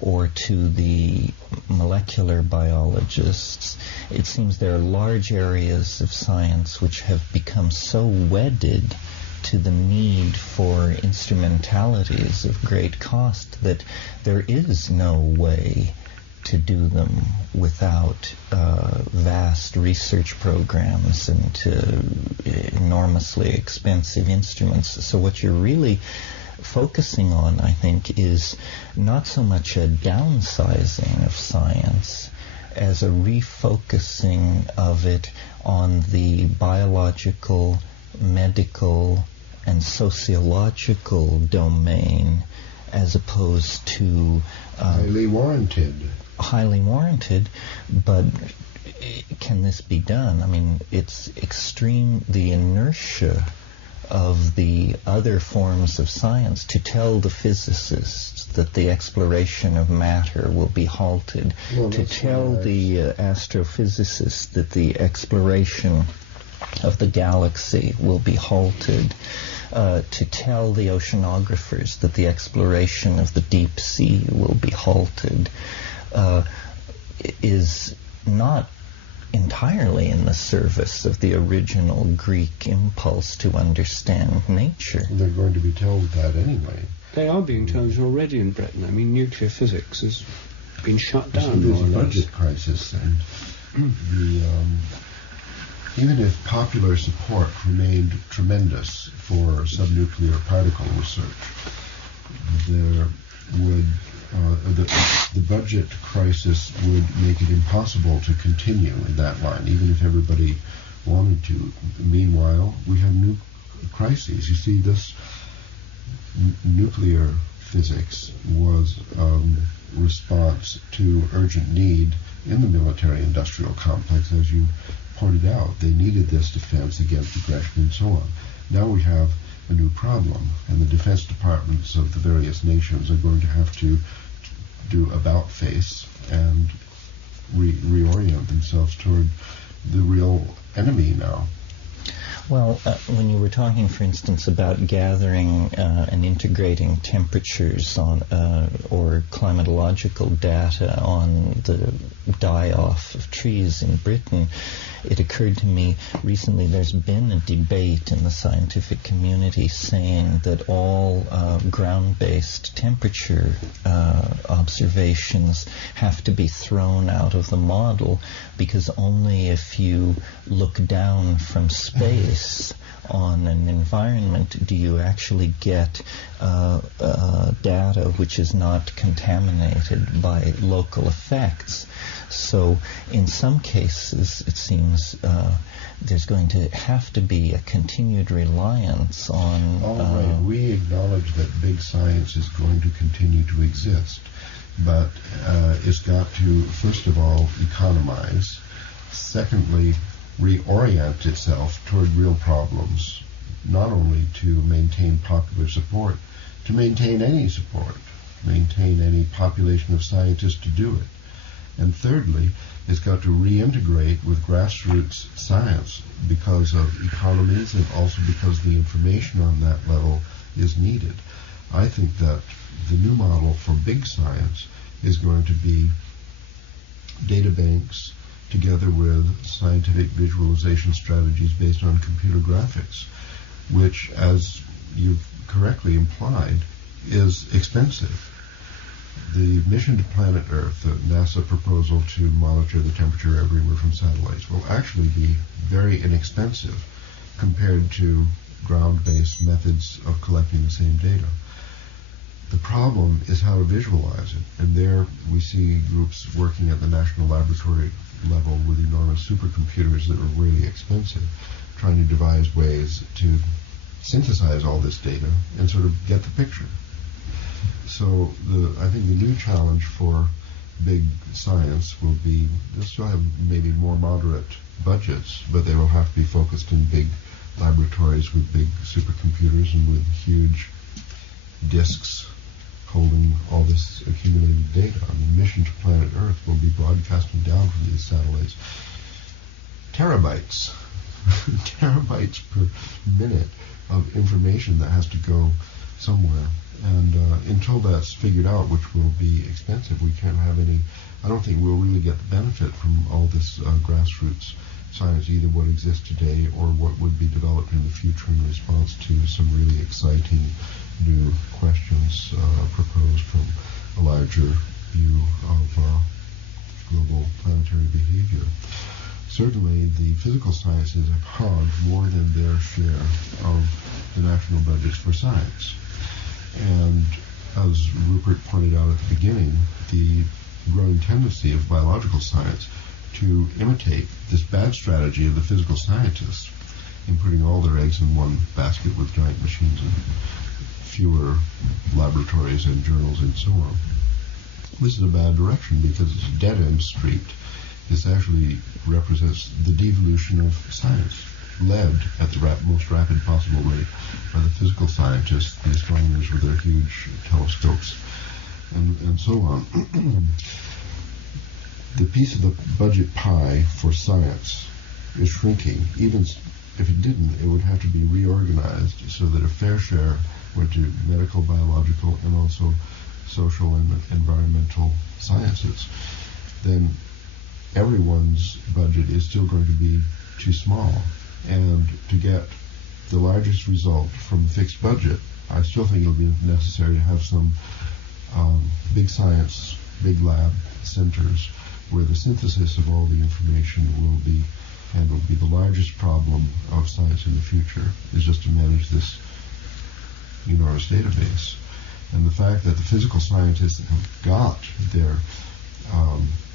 or to the molecular biologists? It seems there are large areas of science which have become so wedded to the need for instrumentalities of great cost that there is no way to do them without vast research programs and enormously expensive instruments. So what you're really focusing on, I think, is not so much a downsizing of science as a refocusing of it on the biological, medical, and sociological domain, as opposed to Highly warranted. highly warranted. But can this be done? I mean, it's extreme, the inertia of the other forms of science to tell the physicists that the exploration of matter will be halted, Well, to that's tell nice. the astrophysicists that the exploration of the galaxy will be halted, to tell the oceanographers that the exploration of the deep sea will be halted, is not entirely in the service of the original Greek impulse to understand nature. They're going to be told that anyway. They are being told already in Britain. I mean, nuclear physics has been shut down. There's a more or less. budget crisis, and even if popular support remained tremendous for subnuclear particle research, there would the budget crisis would make it impossible to continue in that line, even if everybody wanted to. Meanwhile, we have new crises. You see, this nuclear physics was response to urgent need in the military-industrial complex, as you pointed out. They needed this defense against aggression and so on. Now we have a new problem, and the defense departments of the various nations are going to have to do about face and reorient themselves toward the real enemy now. Well, when you were talking, for instance, about gathering and integrating temperatures on or climatological data on the die-off of trees in Britain, it occurred to me recently there's been a debate in the scientific community saying that all ground-based temperature observations have to be thrown out of the model, because only if you look down from space on an environment do you actually get data which is not contaminated by local effects. So in some cases it seems there's going to have to be a continued reliance on... All right, we acknowledge that big science is going to continue to exist, but it's got to, first of all, economize. Secondly, reorient itself toward real problems, not only to maintain popular support, to maintain any support, maintain any population of scientists to do it. And thirdly, it's got to reintegrate with grassroots science because of economies and also because the information on that level is needed. I think that the new model for big science is going to be data banks together with scientific visualization strategies based on computer graphics, which, as you correctly implied, is expensive. The mission to planet Earth, the NASA proposal to monitor the temperature everywhere from satellites, will actually be very inexpensive compared to ground-based methods of collecting the same data. The problem is how to visualize it, and there we see groups working at the national laboratory level with enormous supercomputers that are really expensive, trying to devise ways to synthesize all this data and sort of get the picture. So I think the new challenge for big science will be, they'll still have maybe more moderate budgets, but they will have to be focused in big laboratories with big supercomputers and with huge disks holding all this accumulated data. I mean, mission to planet Earth will be broadcasting down from these satellites terabytes, terabytes per minute of information that has to go somewhere. And until that's figured out, which will be expensive, we can't have any, I don't think we'll really get the benefit from all this grassroots science, either what exists today or what would be developed in the future in response to some really exciting new questions proposed from a larger view of global planetary behavior. Certainly, the physical sciences have hogged more than their share of the national budgets for science. And as Rupert pointed out at the beginning, the growing tendency of biological science to imitate this bad strategy of the physical scientists in putting all their eggs in one basket with giant machines and fewer laboratories and journals and so on. This is a bad direction because it's a dead-end street. This actually represents the devolution of science, led at the most rapid possible rate by the physical scientists, the astronomers with their huge telescopes, and so on. The piece of the budget pie for science is shrinking. Even if it didn't, it would have to be reorganized so that a fair share went to medical, biological, and also social and environmental sciences. Then everyone's budget is still going to be too small. And to get the largest result from a fixed budget, I still think it'll be necessary to have some big science, big lab centers where the synthesis of all the information will be handled. Be the largest problem of science in the future is just to manage this enormous database. And the fact that the physical scientists have got their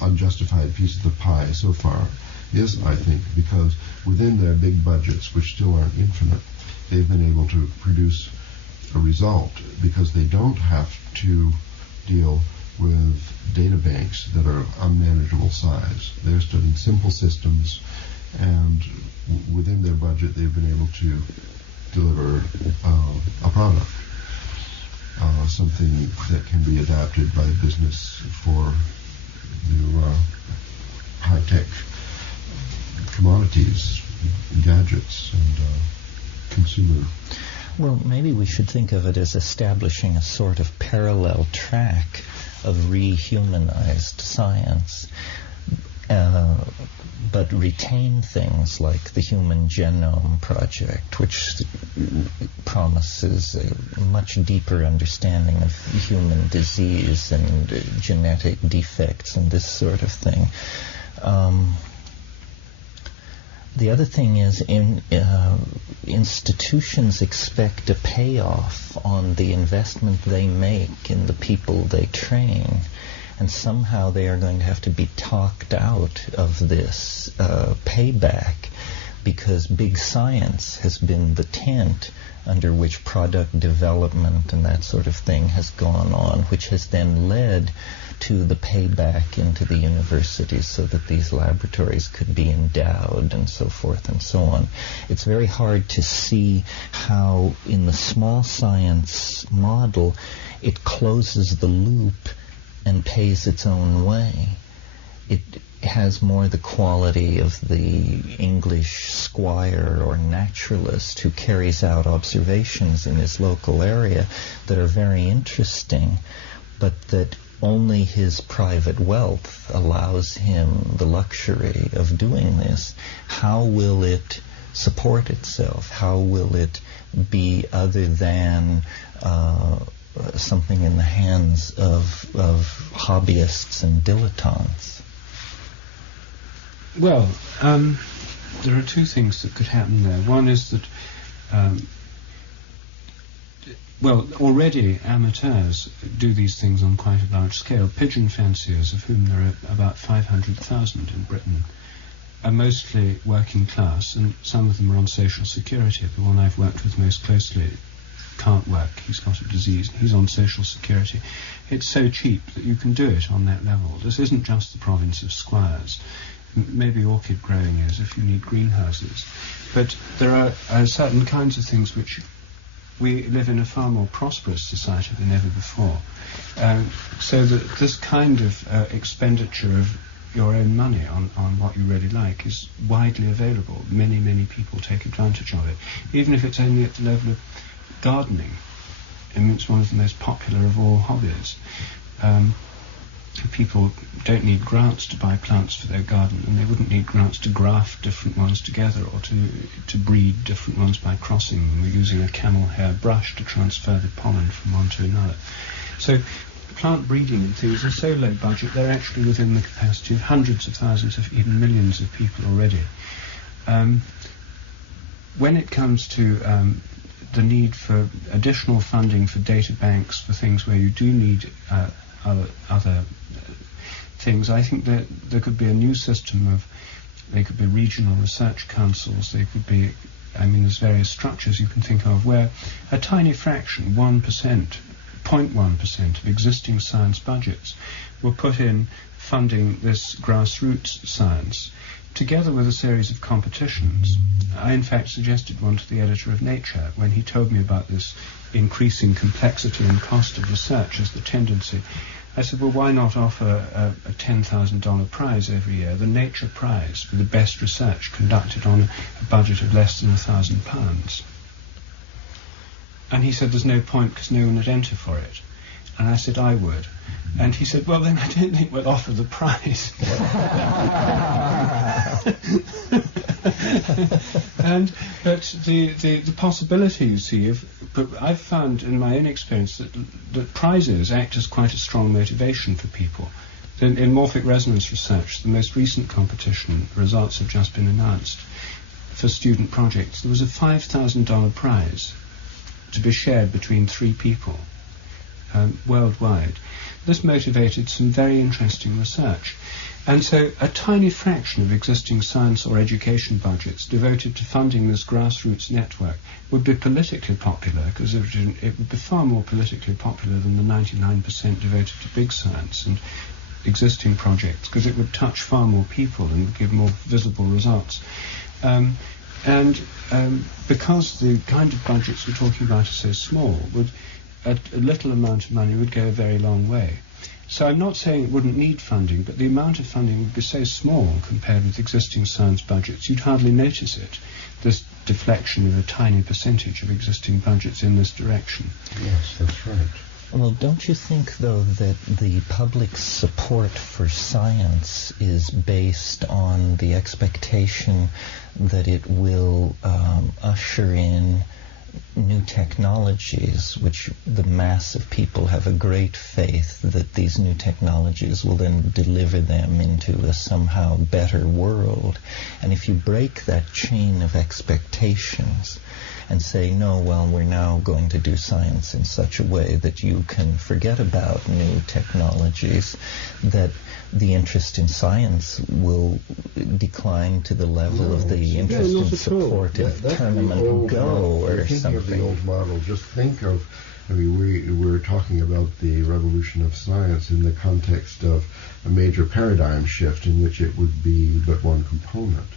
unjustified piece of the pie so far is, I think, because within their big budgets, which still aren't infinite, they've been able to produce a result because they don't have to deal with data banks that are unmanageable size. They're studying simple systems, and within their budget, they've been able to deliver a product, something that can be adapted by business for new high-tech commodities, gadgets, and consumer. Well, maybe we should think of it as establishing a sort of parallel track of rehumanized science, but retain things like the Human Genome Project, which promises a much deeper understanding of human disease and genetic defects and this sort of thing. The other thing is, institutions expect a payoff on the investment they make in the people they train, and somehow they are going to have to be talked out of this payback, because big science has been the tent under which product development and that sort of thing has gone on, which has then led to the payback into the universities so that these laboratories could be endowed and so forth and so on. It's very hard to see how in the small science model it closes the loop and pays its own way. It has more the quality of the English squire or naturalist who carries out observations in his local area that are very interesting, but that only his private wealth allows him the luxury of doing this. How will it support itself? How will it be other than something in the hands of hobbyists and dilettantes? Well, there are two things that could happen there. One is that already amateurs do these things on quite a large scale. Pigeon fanciers, of whom there are about 500,000 in Britain, are mostly working class, and some of them are on social security. The one I've worked with most closely can't work. He's got a disease. He's on social security. It's so cheap that you can do it on that level. This isn't just the province of squires. Maybe orchid growing is if you need greenhouses. But there are certain kinds of things which we live in a far more prosperous society than ever before. So that this kind of expenditure of your own money on what you really like is widely available. Many, many people take advantage of it, even if it's only at the level of gardening. I mean, it's one of the most popular of all hobbies. People don't need grants to buy plants for their garden, and they wouldn't need grants to graft different ones together or to breed different ones by crossing them. We're using a camel hair brush to transfer the pollen from one to another. So plant breeding and things are so low budget, they're actually within the capacity of hundreds of thousands, of even millions of people already. When it comes to the need for additional funding for data banks, for things where you do need other things. I think that there could be a new system of, they could be regional research councils, they could be, there's various structures you can think of where a tiny fraction, 1%, 0.1% of existing science budgets will put in funding this grassroots science, together with a series of competitions. I in fact suggested one to the editor of Nature when he told me about this increasing complexity and cost of research as the tendency. I said, well, why not offer a $10,000 prize every year, the Nature Prize, for the best research conducted on a budget of less than £1,000? And he said, there's no point because no one would enter for it. And I said, I would. And he said, well, then I don't think we'll offer the prize. But the possibility, you see, but I've found in my own experience that prizes act as quite a strong motivation for people. In morphic resonance research, the most recent competition, results have just been announced, for student projects, there was a $5,000 prize to be shared between 3 people worldwide. This motivated some very interesting research. And so a tiny fraction of existing science or education budgets devoted to funding this grassroots network would be politically popular, because it would be far more politically popular than the 99% devoted to big science and existing projects, because it would touch far more people and would give more visible results. Because the kind of budgets we're talking about are so small, a little amount of money would go a very long way. So I'm not saying it wouldn't need funding, but the amount of funding would be so small compared with existing science budgets, you'd hardly notice it, this deflection of a tiny percentage of existing budgets in this direction. Yes, that's right. Well, don't you think, though, that the public's support for science is based on the expectation that it will usher in new technologies, which the mass of people have a great faith that these new technologies will then deliver them into a somehow better world? And if you break that chain of expectations and say, no, well, we're now going to do science in such a way that you can forget about new technologies, that the interest in science will decline to the level of the interest in support of Tournament Go or something. Think of the old model. Just think of, we're talking about the revolution of science in the context of a major paradigm shift in which it would be but one component.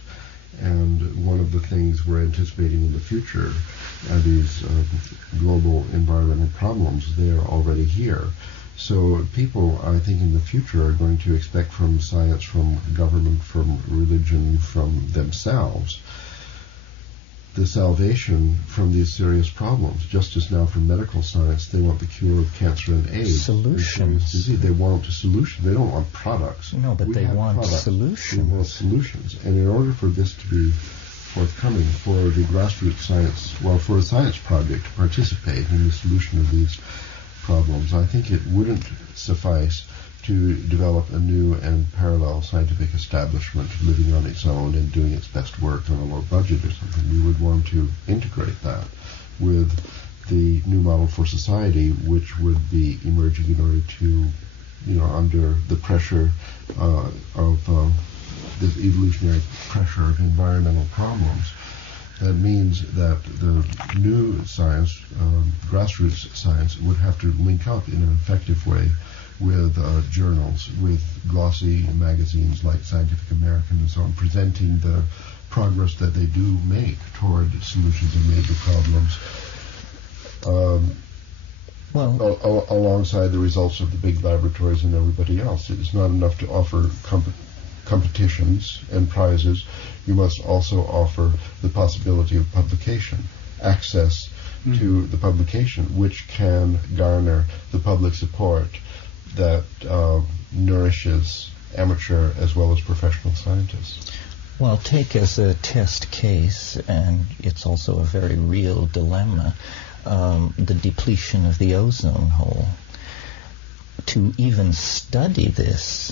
And one of the things we're anticipating in the future are these global environmental problems. They're already here. So people, I think, in the future are going to expect from science, from government, from religion, from themselves, the salvation from these serious problems. Just as now for medical science, they want the cure of cancer and AIDS. Solutions. They want a solution. They don't want products. No, but they want solutions. They want solutions. And in order for this to be forthcoming, for the grassroots science, for a science project to participate in the solution of these problems, I think it wouldn't suffice to develop a new and parallel scientific establishment living on its own and doing its best work on a low budget or something. We would want to integrate that with the new model for society, which would be emerging in order to, under the pressure of this evolutionary pressure of environmental problems. That means that the new science, grassroots science, would have to link up in an effective way with journals, with glossy magazines like Scientific American and so on, presenting the progress that they do make toward solutions of major problems, alongside the results of the big laboratories and everybody else. It is not enough to offer competitions and prizes. You must also offer the possibility of publication, access to the publication, which can garner the public support that nourishes amateur as well as professional scientists. Well, take as a test case, and it's also a very real dilemma, the depletion of the ozone hole. To even study this,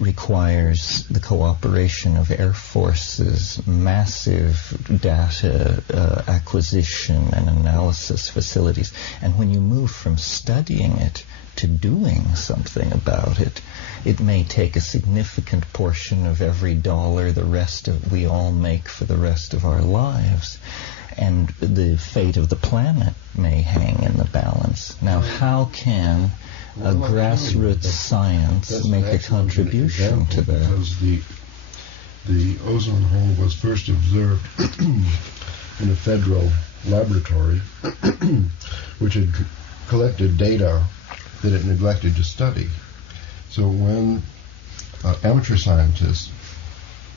requires the cooperation of air forces, massive data acquisition and analysis facilities. And when you move from studying it to doing something about it, it may take a significant portion of every dollar we all make for the rest of our lives. And the fate of the planet may hang in the balance. Now, how can a grassroots science make a contribution to that? Because the ozone hole was first observed in a federal laboratory which had collected data that it neglected to study. So when amateur scientists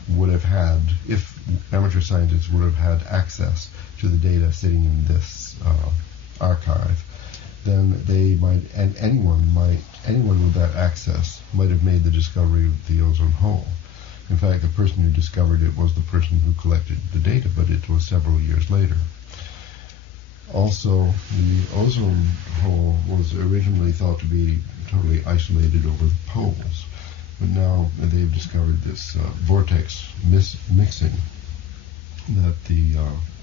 would have had, if amateur scientists would have had access to the data sitting in this archive, then they might, and anyone with that access might have made the discovery of the ozone hole. In fact, the person who discovered it was the person who collected the data, but it was several years later. Also, the ozone hole was originally thought to be totally isolated over the poles, but now they've discovered this vortex mixing, that the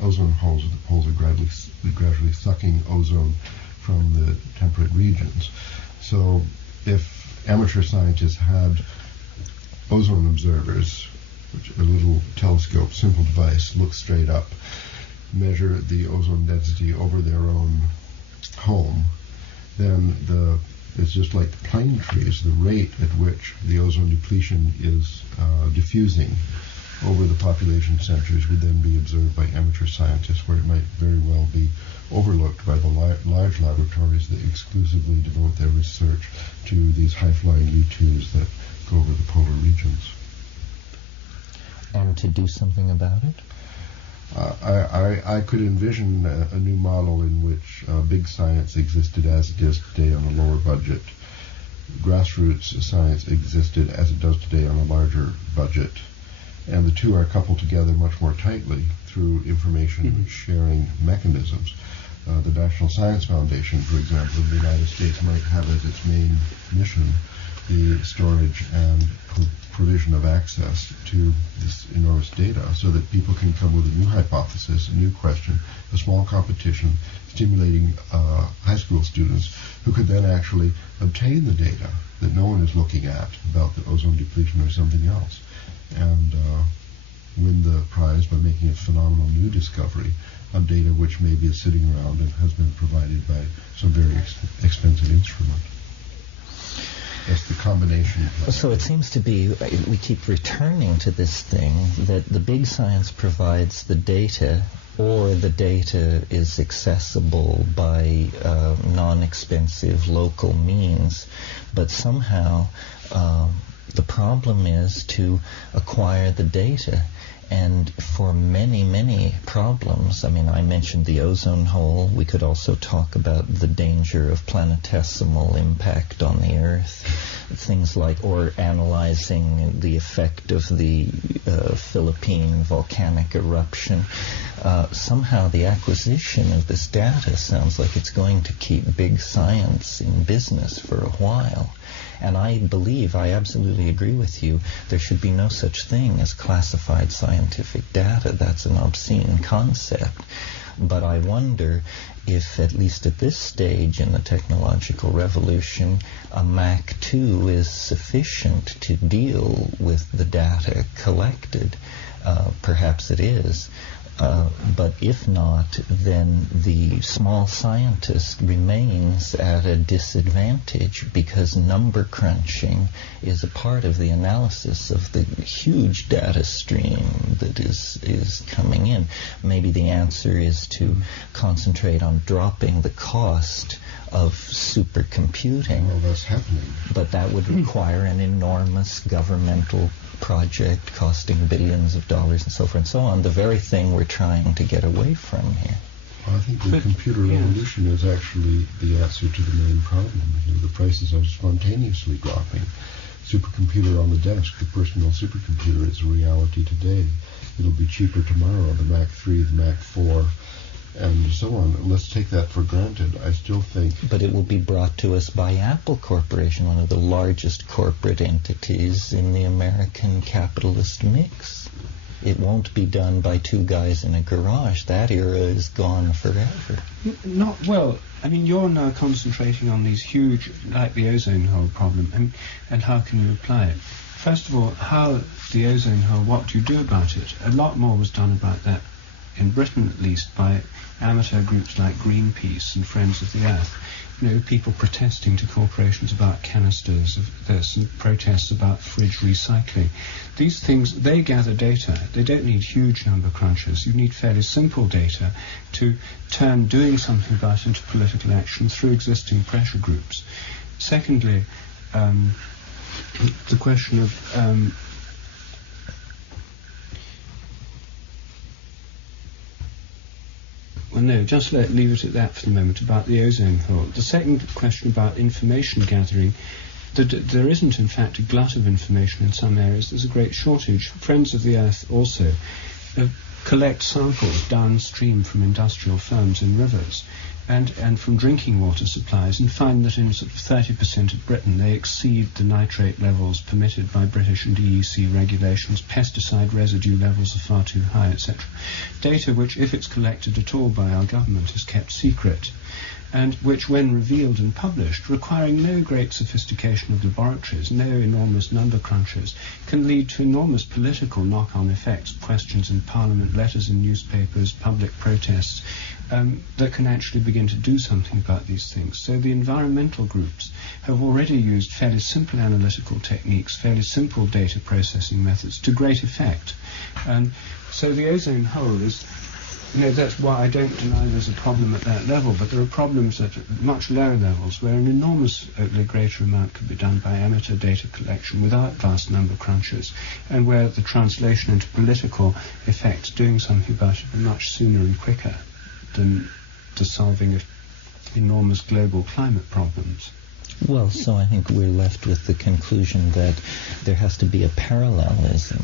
ozone holes of the poles are gradually sucking ozone from the temperate regions. So if amateur scientists had ozone observers, which are a little telescope, simple device, look straight up, measure the ozone density over their own home, then it's just like the plane trees, the rate at which the ozone depletion is diffusing over the population centers would then be observed by amateur scientists, where it might very well be overlooked by the large laboratories that exclusively devote their research to these high-flying U-2s that go over the polar regions. And to do something about it? I could envision a new model in which big science existed as it is today on a lower budget. Grassroots science existed as it does today on a larger budget. And the two are coupled together much more tightly through information sharing mechanisms. The National Science Foundation, for example, in the United States might have as its main mission the storage and provision of access to this enormous data so that people can come with a new hypothesis, a new question, a small competition, stimulating high school students who could then actually obtain the data that no one is looking at about the ozone depletion or something else, and win the prize by making a phenomenal new discovery on data which maybe is sitting around and has been provided by some very expensive instrument. That's the combination. So it seems to be, we keep returning to this thing, that the big science provides the data, or the data is accessible by non-expensive local means, but somehow the problem is to acquire the data. And for many, many problems, I mean, I mentioned the ozone hole. We could also talk about the danger of planetesimal impact on the Earth. Things like, or analyzing the effect of the Philippine volcanic eruption. Somehow the acquisition of this data sounds like it's going to keep big science in business for a while. And I absolutely agree with you, there should be no such thing as classified scientific data. That's an obscene concept. But I wonder if, at least at this stage in the technological revolution, a Mach 2 is sufficient to deal with the data collected. Perhaps it is. But if not, then the small scientist remains at a disadvantage, because number crunching is a part of the analysis of the huge data stream that is coming in. Maybe the answer is to concentrate on dropping the cost of supercomputing. Well, that's happening. But that would require an enormous governmental project costing billions of dollars and so forth and so on, the very thing we're trying to get away from here. Well, I think the computer revolution is actually the answer to the main problem. The prices are spontaneously dropping. Supercomputer on the desk, the personal supercomputer, is a reality today. It'll be cheaper tomorrow. The Mach 3, the Mach 4, and so on. Let's take that for granted. I still think... But it will be brought to us by Apple Corporation, one of the largest corporate entities in the American capitalist mix. It won't be done by two guys in a garage. That era is gone forever. Not well. I mean, you're now concentrating on these huge, like the ozone hole problem, and how can you apply it? First of all, how the ozone hole, what do you do about it? A lot more was done about that, in Britain at least, by amateur groups like Greenpeace and Friends of the Earth. You know, people protesting to corporations about canisters of this and protests about fridge recycling. These things, they gather data. They don't need huge number crunchers. You need fairly simple data to turn doing something about it into political action through existing pressure groups. Secondly, the question of well, no, just leave it at that for the moment about the ozone hole. The second question about information gathering, there isn't in fact a glut of information in some areas. There's a great shortage. Friends of the Earth also collect samples downstream from industrial firms in rivers and from drinking water supplies, and find that in sort of 30% of Britain they exceed the nitrate levels permitted by British and EEC regulations. Pesticide residue levels are far too high, etc. Data which, if it's collected at all by our government, is kept secret, and which, when revealed and published, requiring no great sophistication of laboratories, no enormous number crunchers, can lead to enormous political knock-on effects, questions in Parliament, letters in newspapers, public protests, that can actually begin to do something about these things. So the environmental groups have already used fairly simple analytical techniques, fairly simple data processing methods to great effect. And so the ozone hole is, you know, that's why I don't deny there's a problem at that level, but there are problems at much lower levels where an enormously greater amount could be done by amateur data collection without vast number crunchers, and where the translation into political effects, doing something about it, are much sooner and quicker than to solving enormous global climate problems. Well, so I think we're left with the conclusion that there has to be a parallelism,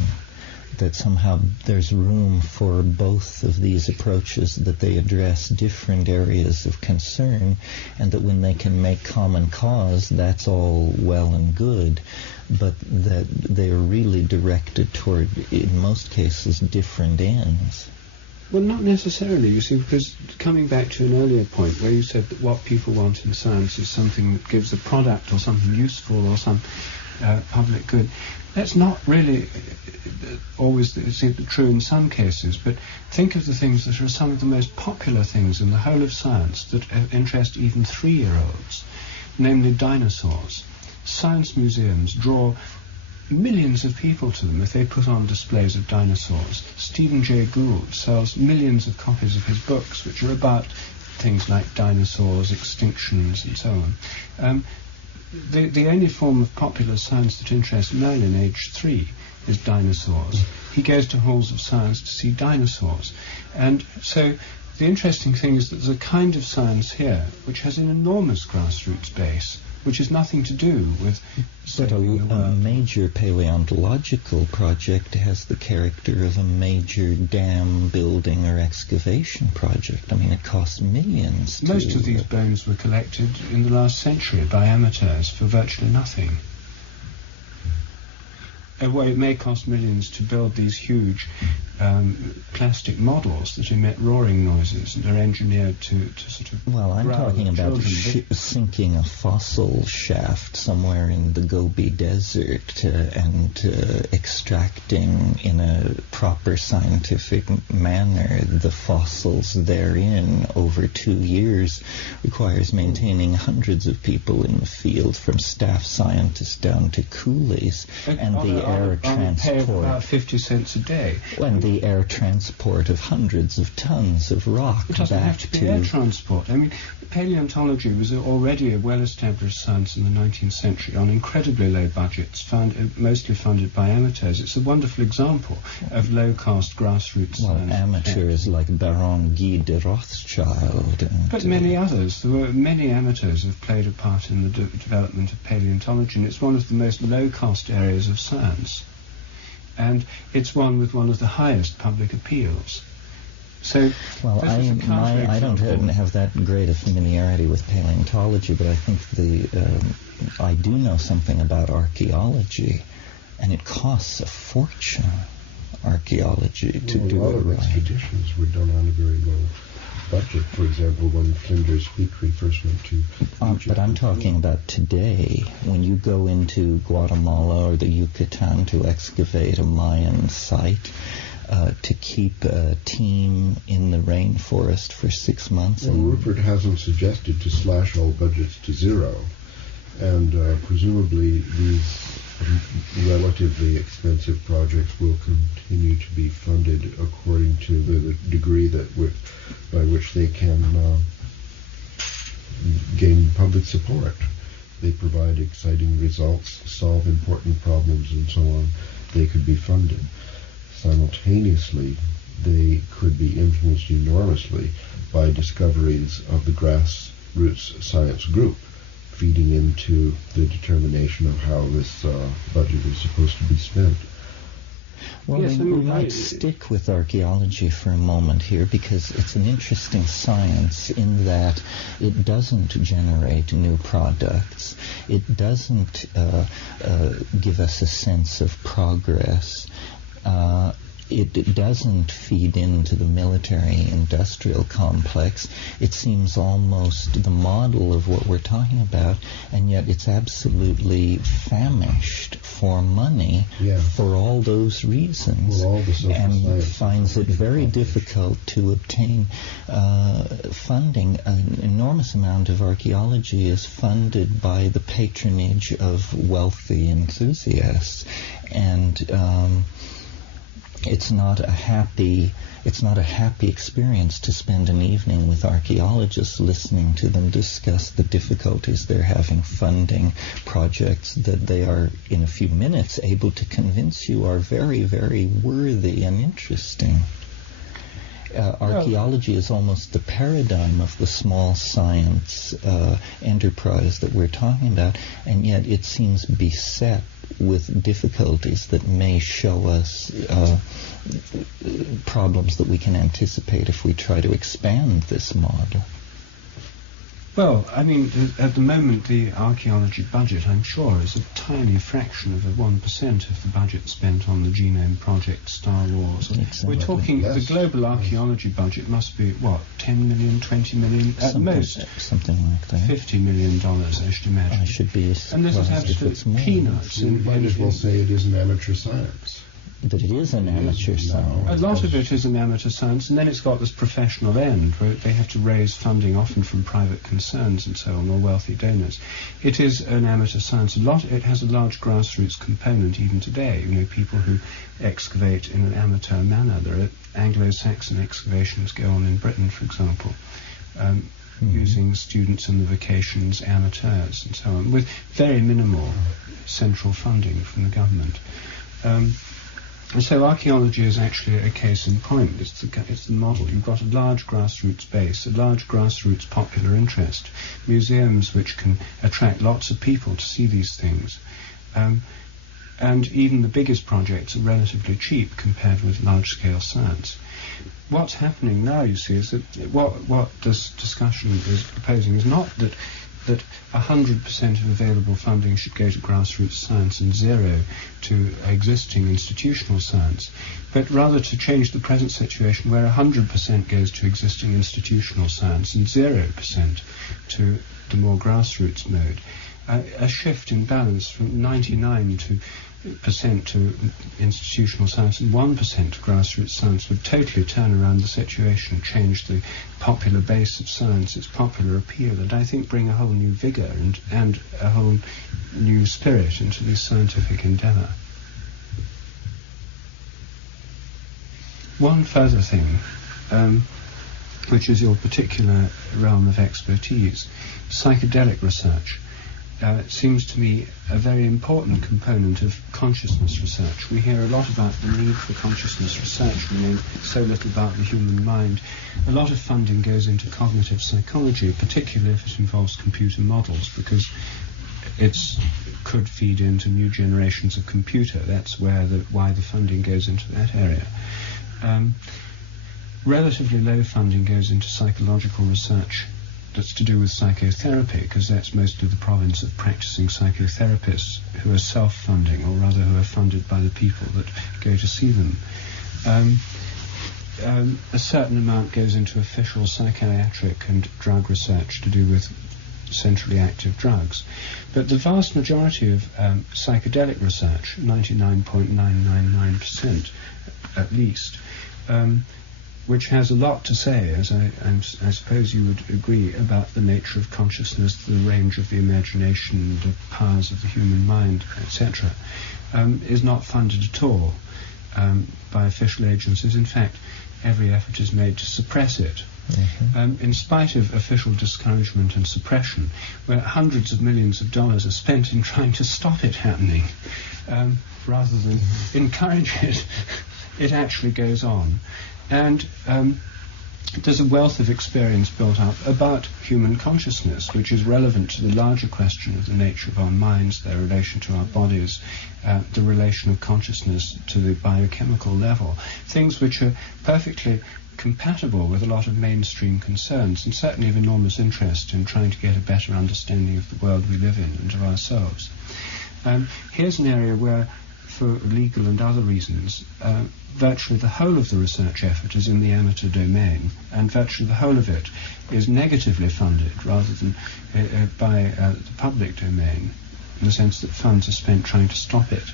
that somehow there's room for both of these approaches, that they address different areas of concern, and that when they can make common cause, that's all well and good, but that they are really directed toward, in most cases, different ends. Well, not necessarily, you see, because coming back to an earlier point where you said that what people want in science is something that gives a product or something useful or some public good, that's not really always true in some cases, but think of the things that are some of the most popular things in the whole of science that interest even 3-year-olds, namely dinosaurs. Science museums draw millions of people to them if they put on displays of dinosaurs. Stephen Jay Gould sells millions of copies of his books which are about things like dinosaurs, extinctions and so on. The only form of popular science that interests Merlin, aged 3, is dinosaurs. He goes to halls of science to see dinosaurs. And so the interesting thing is that there's a kind of science here which has an enormous grassroots base, which has nothing to do with... But a major paleontological project has the character of a major dam building or excavation project. I mean, it costs millions. Most of these bones were collected in the last century by amateurs for virtually nothing. Well, it may cost millions to build these huge plastic models that emit roaring noises and are engineered to sort of... Well, I'm talking about sinking a fossil shaft somewhere in the Gobi Desert and extracting in a proper scientific manner the fossils therein over 2 years requires maintaining hundreds of people in the field, from staff scientists down to coolies, and the air transport... about 50 cents a day. And the air transport of hundreds of tons of rock It doesn't back have to be air transport. I mean, paleontology was already a well-established science in the 19th century on incredibly low budgets, mostly funded by amateurs. It's a wonderful example of low-cost grassroots science. Well, amateurs like Baron Guy de Rothschild. But many others. There were many amateurs who have played a part in the development of paleontology, and it's one of the most low-cost areas of science. And it's one with one of the highest public appeals. So, well, this is a I don't counterexample. have that great a familiarity with paleontology, but I think I do know something about archaeology, and it costs a fortune, archaeology, to Well, do a lot it of right. expeditions were done on a very low budget. For example, when Flinders Petrie first went to Egypt. But I'm talking about today, when you go into Guatemala or the Yucatan to excavate a Mayan site, to keep a team in the rainforest for 6 months. Well, Rupert hasn't suggested to slash all budgets to zero, and presumably these relatively expensive projects will continue to be funded according to the degree by which they can gain public support. They provide exciting results, solve important problems, and so on. They could be funded. Simultaneously, they could be influenced enormously by discoveries of the grassroots science group, feeding into the determination of how this budget is supposed to be spent. Well, Yes, we might stick with archaeology for a moment here, because it's an interesting science in that it doesn't generate new products. It doesn't give us a sense of progress. It doesn't feed into the military-industrial complex. It seems almost the model of what we're talking about, and yet it's absolutely famished for money for all those reasons, Well, all the social and sciences finds it very difficult to obtain funding. An enormous amount of archaeology is funded by the patronage of wealthy enthusiasts, and it's not a happy experience to spend an evening with archaeologists listening to them discuss the difficulties they're having funding projects that they are in a few minutes able to convince you are very, very worthy and interesting. Archaeology is almost the paradigm of the small science enterprise that we're talking about, and yet it seems beset with difficulties that may show us problems that we can anticipate if we try to expand this model. Well, I mean, at the moment, the archaeology budget, I'm sure, is a tiny fraction of 1% of the budget spent on the Genome Project, Star Wars. Exactly. We're talking, Yes. the global archaeology budget must be, 10 million, 20 million, at most Something like that. $50 million, I should imagine. I should be And this is surprised if it's absolute more. peanuts. You might as well say it is an amateur science. That it is an amateur now. science. A lot of it is an amateur science, and then it's got this professional end where they have to raise funding, often from private concerns and so on, or wealthy donors. It is an amateur science. It has a large grassroots component even today. You know, people who excavate in an amateur manner. There are Anglo-Saxon excavations go on in Britain, for example, using students in the vacations, amateurs, and so on, with very minimal central funding from the government. And so archaeology is actually a case in point. It's the model. You've got a large grassroots base, a large grassroots popular interest, museums which can attract lots of people to see these things. And even the biggest projects are relatively cheap compared with large-scale science. What's happening now, you see, is that what this discussion is proposing is not that 100% of available funding should go to grassroots science and zero to existing institutional science, but rather to change the present situation where 100% goes to existing institutional science and 0% to the more grassroots mode. A shift in balance from 99% to institutional science and 1% to grassroots science would totally turn around the situation, change the popular base of science, its popular appeal, and I think bring a whole new vigour and a whole new spirit into this scientific endeavour. One further thing, which is your particular realm of expertise, psychedelic research. It seems to me a very important component of consciousness research. We hear a lot about the need for consciousness research. We know so little about the human mind. A lot of funding goes into cognitive psychology, particularly if it involves computer models, because it could feed into new generations of computer. That's why the funding goes into that area. relatively low funding goes into psychological research that's to do with psychotherapy, because that's mostly the province of practicing psychotherapists who are self-funding, or rather who are funded by the people that go to see them. A certain amount goes into official psychiatric and drug research to do with centrally active drugs. But the vast majority of psychedelic research, 99.999% at least, which has a lot to say, as I suppose you would agree, about the nature of consciousness, the range of the imagination, the powers of the human mind, etc., is not funded at all by official agencies. In fact, every effort is made to suppress it. Mm-hmm. In spite of official discouragement and suppression, where hundreds of millions of dollars are spent in trying to stop it happening, rather than encourage it, it actually goes on. And there's a wealth of experience built up about human consciousness, which is relevant to the larger question of the nature of our minds, their relation to our bodies, the relation of consciousness to the biochemical level, things which are perfectly compatible with a lot of mainstream concerns, and certainly of enormous interest in trying to get a better understanding of the world we live in and of ourselves. Here's an area where, for legal and other reasons, virtually the whole of the research effort is in the amateur domain, and virtually the whole of it is negatively funded rather than by the public domain, in the sense that funds are spent trying to stop it.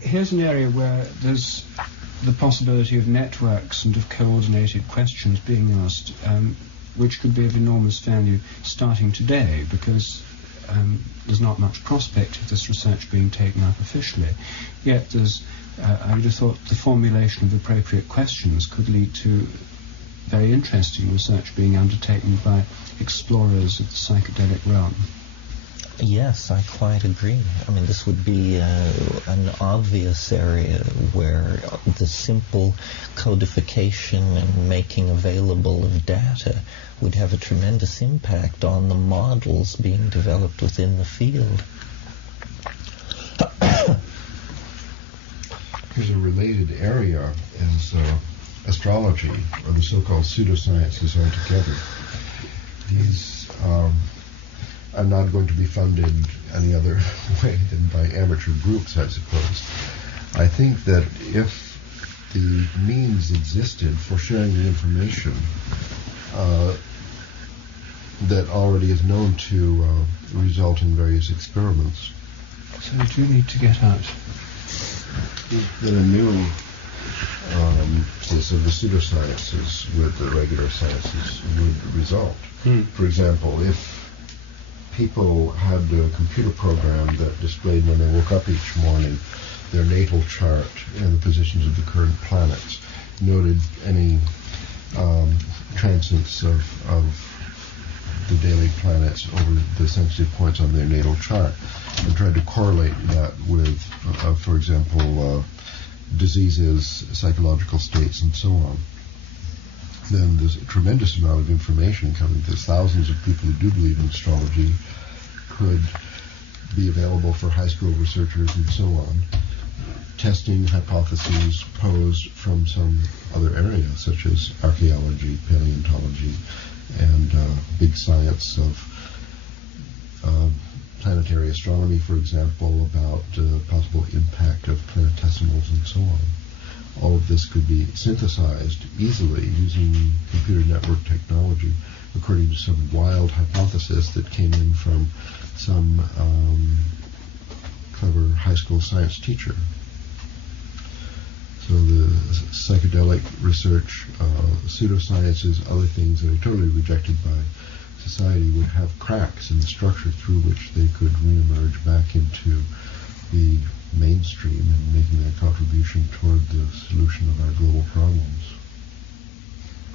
Here's an area where there's the possibility of networks and of coordinated questions being asked, which could be of enormous value starting today, because there's not much prospect of this research being taken up officially. Yet there's, I would have thought, the formulation of appropriate questions could lead to very interesting research being undertaken by explorers of the psychedelic realm. Yes, I quite agree. I mean, this would be an obvious area where the simple codification and making available of data would have a tremendous impact on the models being developed within the field. Here's a related area is astrology, or the so-called pseudosciences altogether. These are not going to be funded any other way than by amateur groups, I suppose. I think that if the means existed for sharing the information that already is known to result in various experiments, so we do need to get out. That a new of the pseudosciences with the regular sciences would result. For example, if people had a computer program that displayed when they woke up each morning their natal chart and the positions of the current planets, noted any transits of the daily planets over the sensitive points on their natal chart, and tried to correlate that with, for example, diseases, psychological states, and so on. Then there's a tremendous amount of information coming. There's thousands of people who do believe in astrology could be available for high school researchers and so on, testing hypotheses posed from some other area, such as archaeology, paleontology, and big science of planetary astronomy, for example, about possible impact of planetesimals and so on. All of this could be synthesized easily using computer network technology according to some wild hypothesis that came in from some clever high school science teacher. So the psychedelic research, pseudosciences, other things that are totally rejected by society would have cracks in the structure through which they could reemerge back into the mainstream and making their contribution toward the solution of our global problems.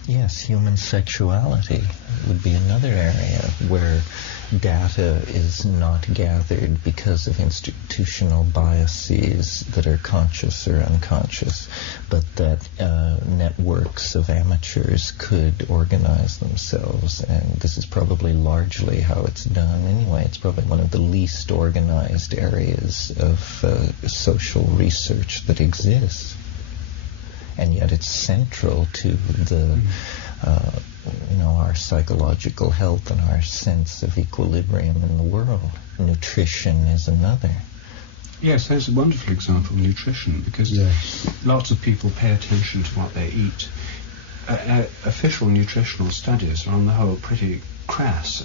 Yes, human sexuality would be another area where data is not gathered because of institutional biases that are conscious or unconscious, but that networks of amateurs could organize themselves, and this is probably largely how it's done anyway. It's probably one of the least organized areas of social research that exists. and yet it's central to the our psychological health and our sense of equilibrium in the world. Nutrition is another. Yes, there's a wonderful example of nutrition, because lots of people pay attention to what they eat. Official nutritional studies are on the whole pretty crass.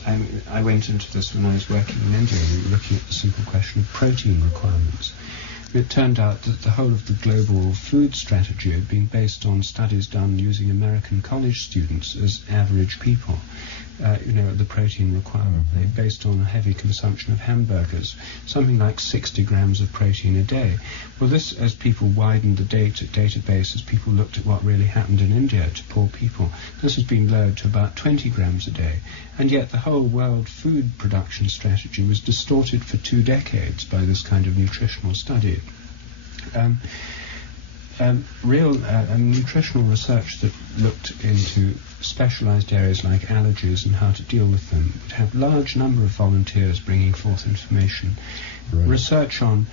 I went into this when I was working in India. We were looking at the simple question of protein requirements. It turned out that the whole of the global food strategy had been based on studies done using American college students as average people. The protein requirement, based on a heavy consumption of hamburgers, something like 60 grams of protein a day. Well, this, as people widened the database, as people looked at what really happened in India to poor people, this has been lowered to about 20 grams a day. And yet the whole world food production strategy was distorted for 2 decades by this kind of nutritional study. Real nutritional research that looked into specialized areas like allergies and how to deal with them would have large number of volunteers bringing forth information. Right. Research on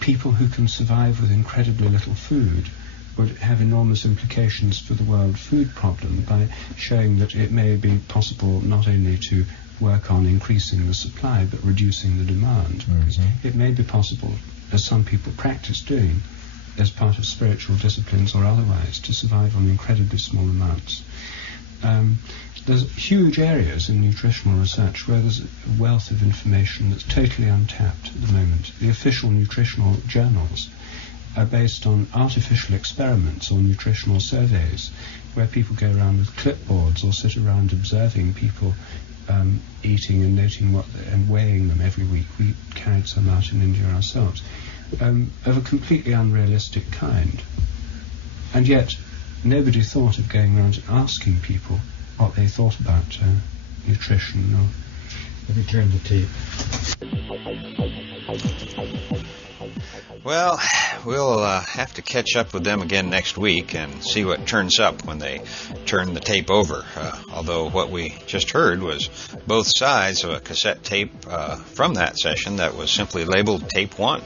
people who can survive with incredibly little food would have enormous implications for the world food problem by showing that it may be possible not only to work on increasing the supply but reducing the demand. Because it may be possible, as some people practice doing, as part of spiritual disciplines or otherwise, to survive on incredibly small amounts. There's huge areas in nutritional research where there's a wealth of information that's totally untapped at the moment. The official nutritional journals are based on artificial experiments or nutritional surveys where people go around with clipboards or sit around observing people eating and noting and weighing them every week. We carried some out in India ourselves. Of a completely unrealistic kind. And yet, nobody thought of going around and asking people what they thought about nutrition. Let me turn the tape. Well, we'll have to catch up with them again next week and see what turns up when they turn the tape over. Although what we just heard was both sides of a cassette tape from that session that was simply labeled Tape 1.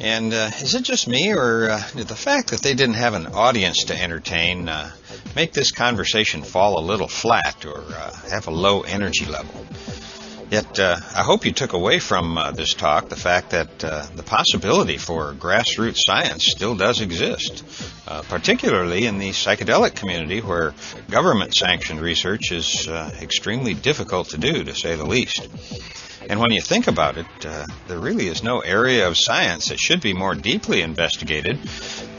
And is it just me, or did the fact that they didn't have an audience to entertain make this conversation fall a little flat or have a low energy level? Yet I hope you took away from this talk the fact that the possibility for grassroots science still does exist, particularly in the psychedelic community where government-sanctioned research is extremely difficult to do, to say the least. And when you think about it, there really is no area of science that should be more deeply investigated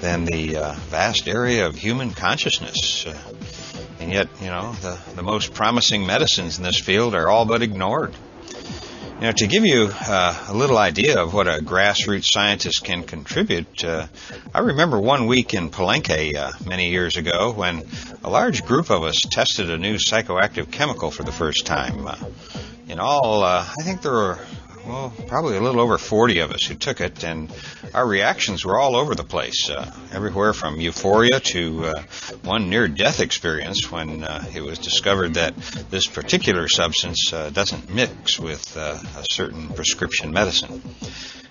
than the vast area of human consciousness. And yet, the most promising medicines in this field are all but ignored. To give you a little idea of what a grassroots scientist can contribute, I remember one week in Palenque many years ago when a large group of us tested a new psychoactive chemical for the first time. In all, I think there were, probably a little over 40 of us who took it, and our reactions were all over the place, everywhere from euphoria to one near-death experience when it was discovered that this particular substance doesn't mix with a certain prescription medicine.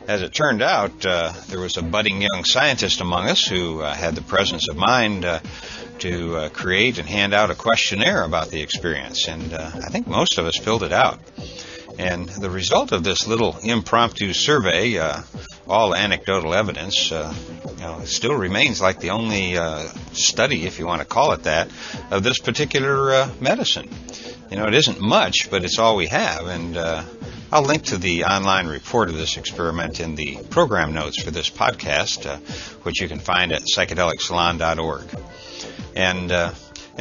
As it turned out, there was a budding young scientist among us who had the presence of mind to create and hand out a questionnaire about the experience, and I think most of us filled it out. And the result of this little impromptu survey, all anecdotal evidence, still remains like the only study, if you want to call it that, of this particular medicine. It isn't much, but it's all we have, and I'll link to the online report of this experiment in the program notes for this podcast, which you can find at psychedelicsalon.org. And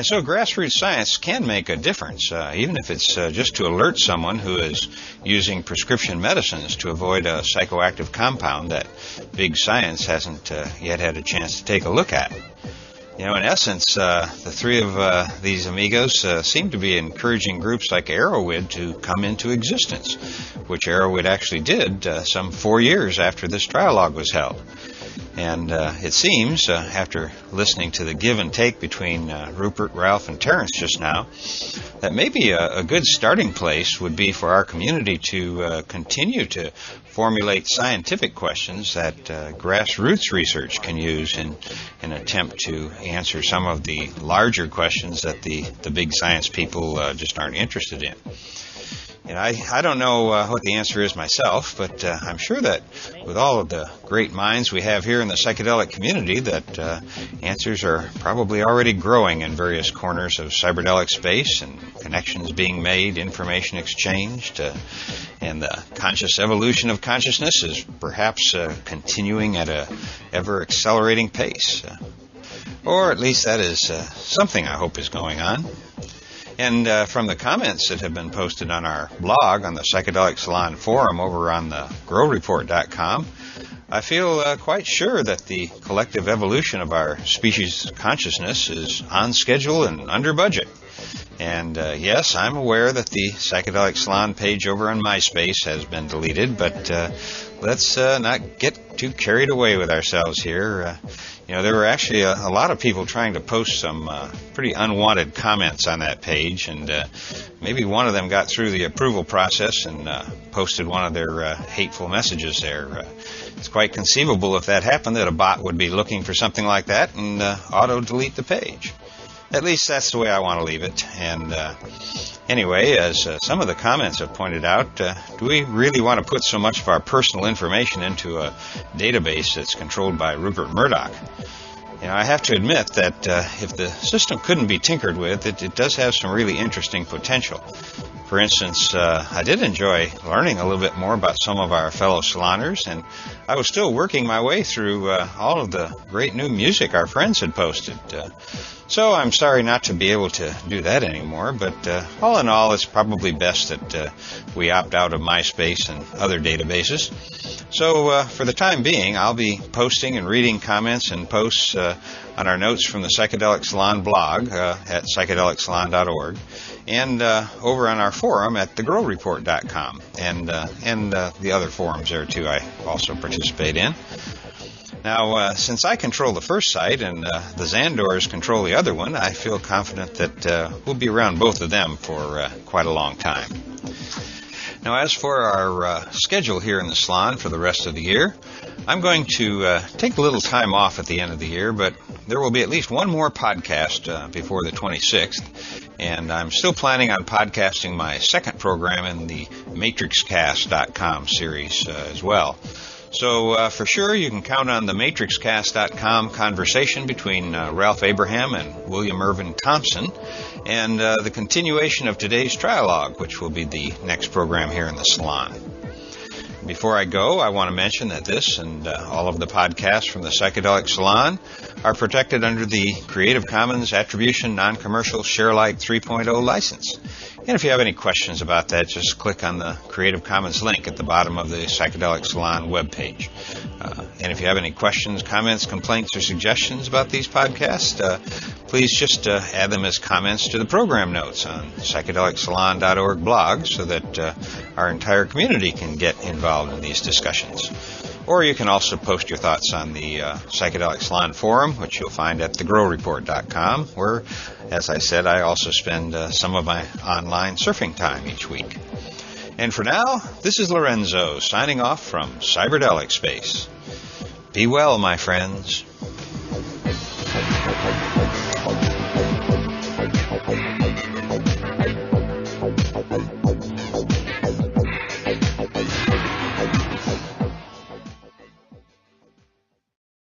so grassroots science can make a difference, even if it's just to alert someone who is using prescription medicines to avoid a psychoactive compound that big science hasn't yet had a chance to take a look at. In essence, the three of these amigos seem to be encouraging groups like Arrowhead to come into existence, which Arrowhead actually did some 4 years after this trialogue was held. And it seems, after listening to the give and take between Rupert, Ralph, and Terence just now, that maybe a good starting place would be for our community to continue to formulate scientific questions that grassroots research can use in an attempt to answer some of the larger questions that the big science people just aren't interested in. And I don't know what the answer is myself, but I'm sure that with all of the great minds we have here in the psychedelic community, that answers are probably already growing in various corners of cyberdelic space, and connections being made, information exchanged, and the conscious evolution of consciousness is perhaps continuing at a ever-accelerating pace. Or at least that is something I hope is going on. And from the comments that have been posted on our blog on the Psychedelic Salon forum over on the growreport.com, I feel quite sure that the collective evolution of our species' consciousness is on schedule and under budget. And yes, I'm aware that the Psychedelic Salon page over on MySpace has been deleted, but let's not get too carried away with ourselves here. There were actually a lot of people trying to post some pretty unwanted comments on that page, and maybe one of them got through the approval process and posted one of their hateful messages there. It's quite conceivable if that happened that a bot would be looking for something like that and auto-delete the page. At least that's the way I want to leave it. And anyway, as some of the comments have pointed out, do we really want to put so much of our personal information into a database that's controlled by Rupert Murdoch? I have to admit that if the system couldn't be tinkered with, it does have some really interesting potential. For instance, I did enjoy learning a little bit more about some of our fellow saloners, and I was still working my way through all of the great new music our friends had posted. So I'm sorry not to be able to do that anymore, but all in all, it's probably best that we opt out of MySpace and other databases. So for the time being, I'll be posting and reading comments and posts on our notes from the Psychedelic Salon blog at psychedelicsalon.org, and over on our forum at thegrowreport.com, and the other forums there too I also participate in. Now, since I control the first site and the Zandors control the other one, I feel confident that we'll be around both of them for quite a long time. Now, as for our schedule here in the salon for the rest of the year, I'm going to take a little time off at the end of the year, but there will be at least one more podcast before the 26th, and I'm still planning on podcasting my second program in the MatrixCast.com series as well. So for sure, you can count on the MatrixCast.com conversation between Ralph Abraham and William Irvin Thompson, and the continuation of today's trialogue, which will be the next program here in the salon. Before I go, I want to mention that this and all of the podcasts from the Psychedelic Salon are protected under the Creative Commons Attribution Non-Commercial Sharealike 3.0 license. And if you have any questions about that, just click on the Creative Commons link at the bottom of the Psychedelic Salon webpage. And if you have any questions, comments, complaints, or suggestions about these podcasts, please just add them as comments to the program notes on psychedelicsalon.org blog so that our entire community can get involved in these discussions. Or you can also post your thoughts on the Psychedelic Salon forum, which you'll find at thegrowreport.com, where, as I said, I also spend some of my online surfing time each week. And for now, this is Lorenzo signing off from Cyberdelic Space. Be well, my friends.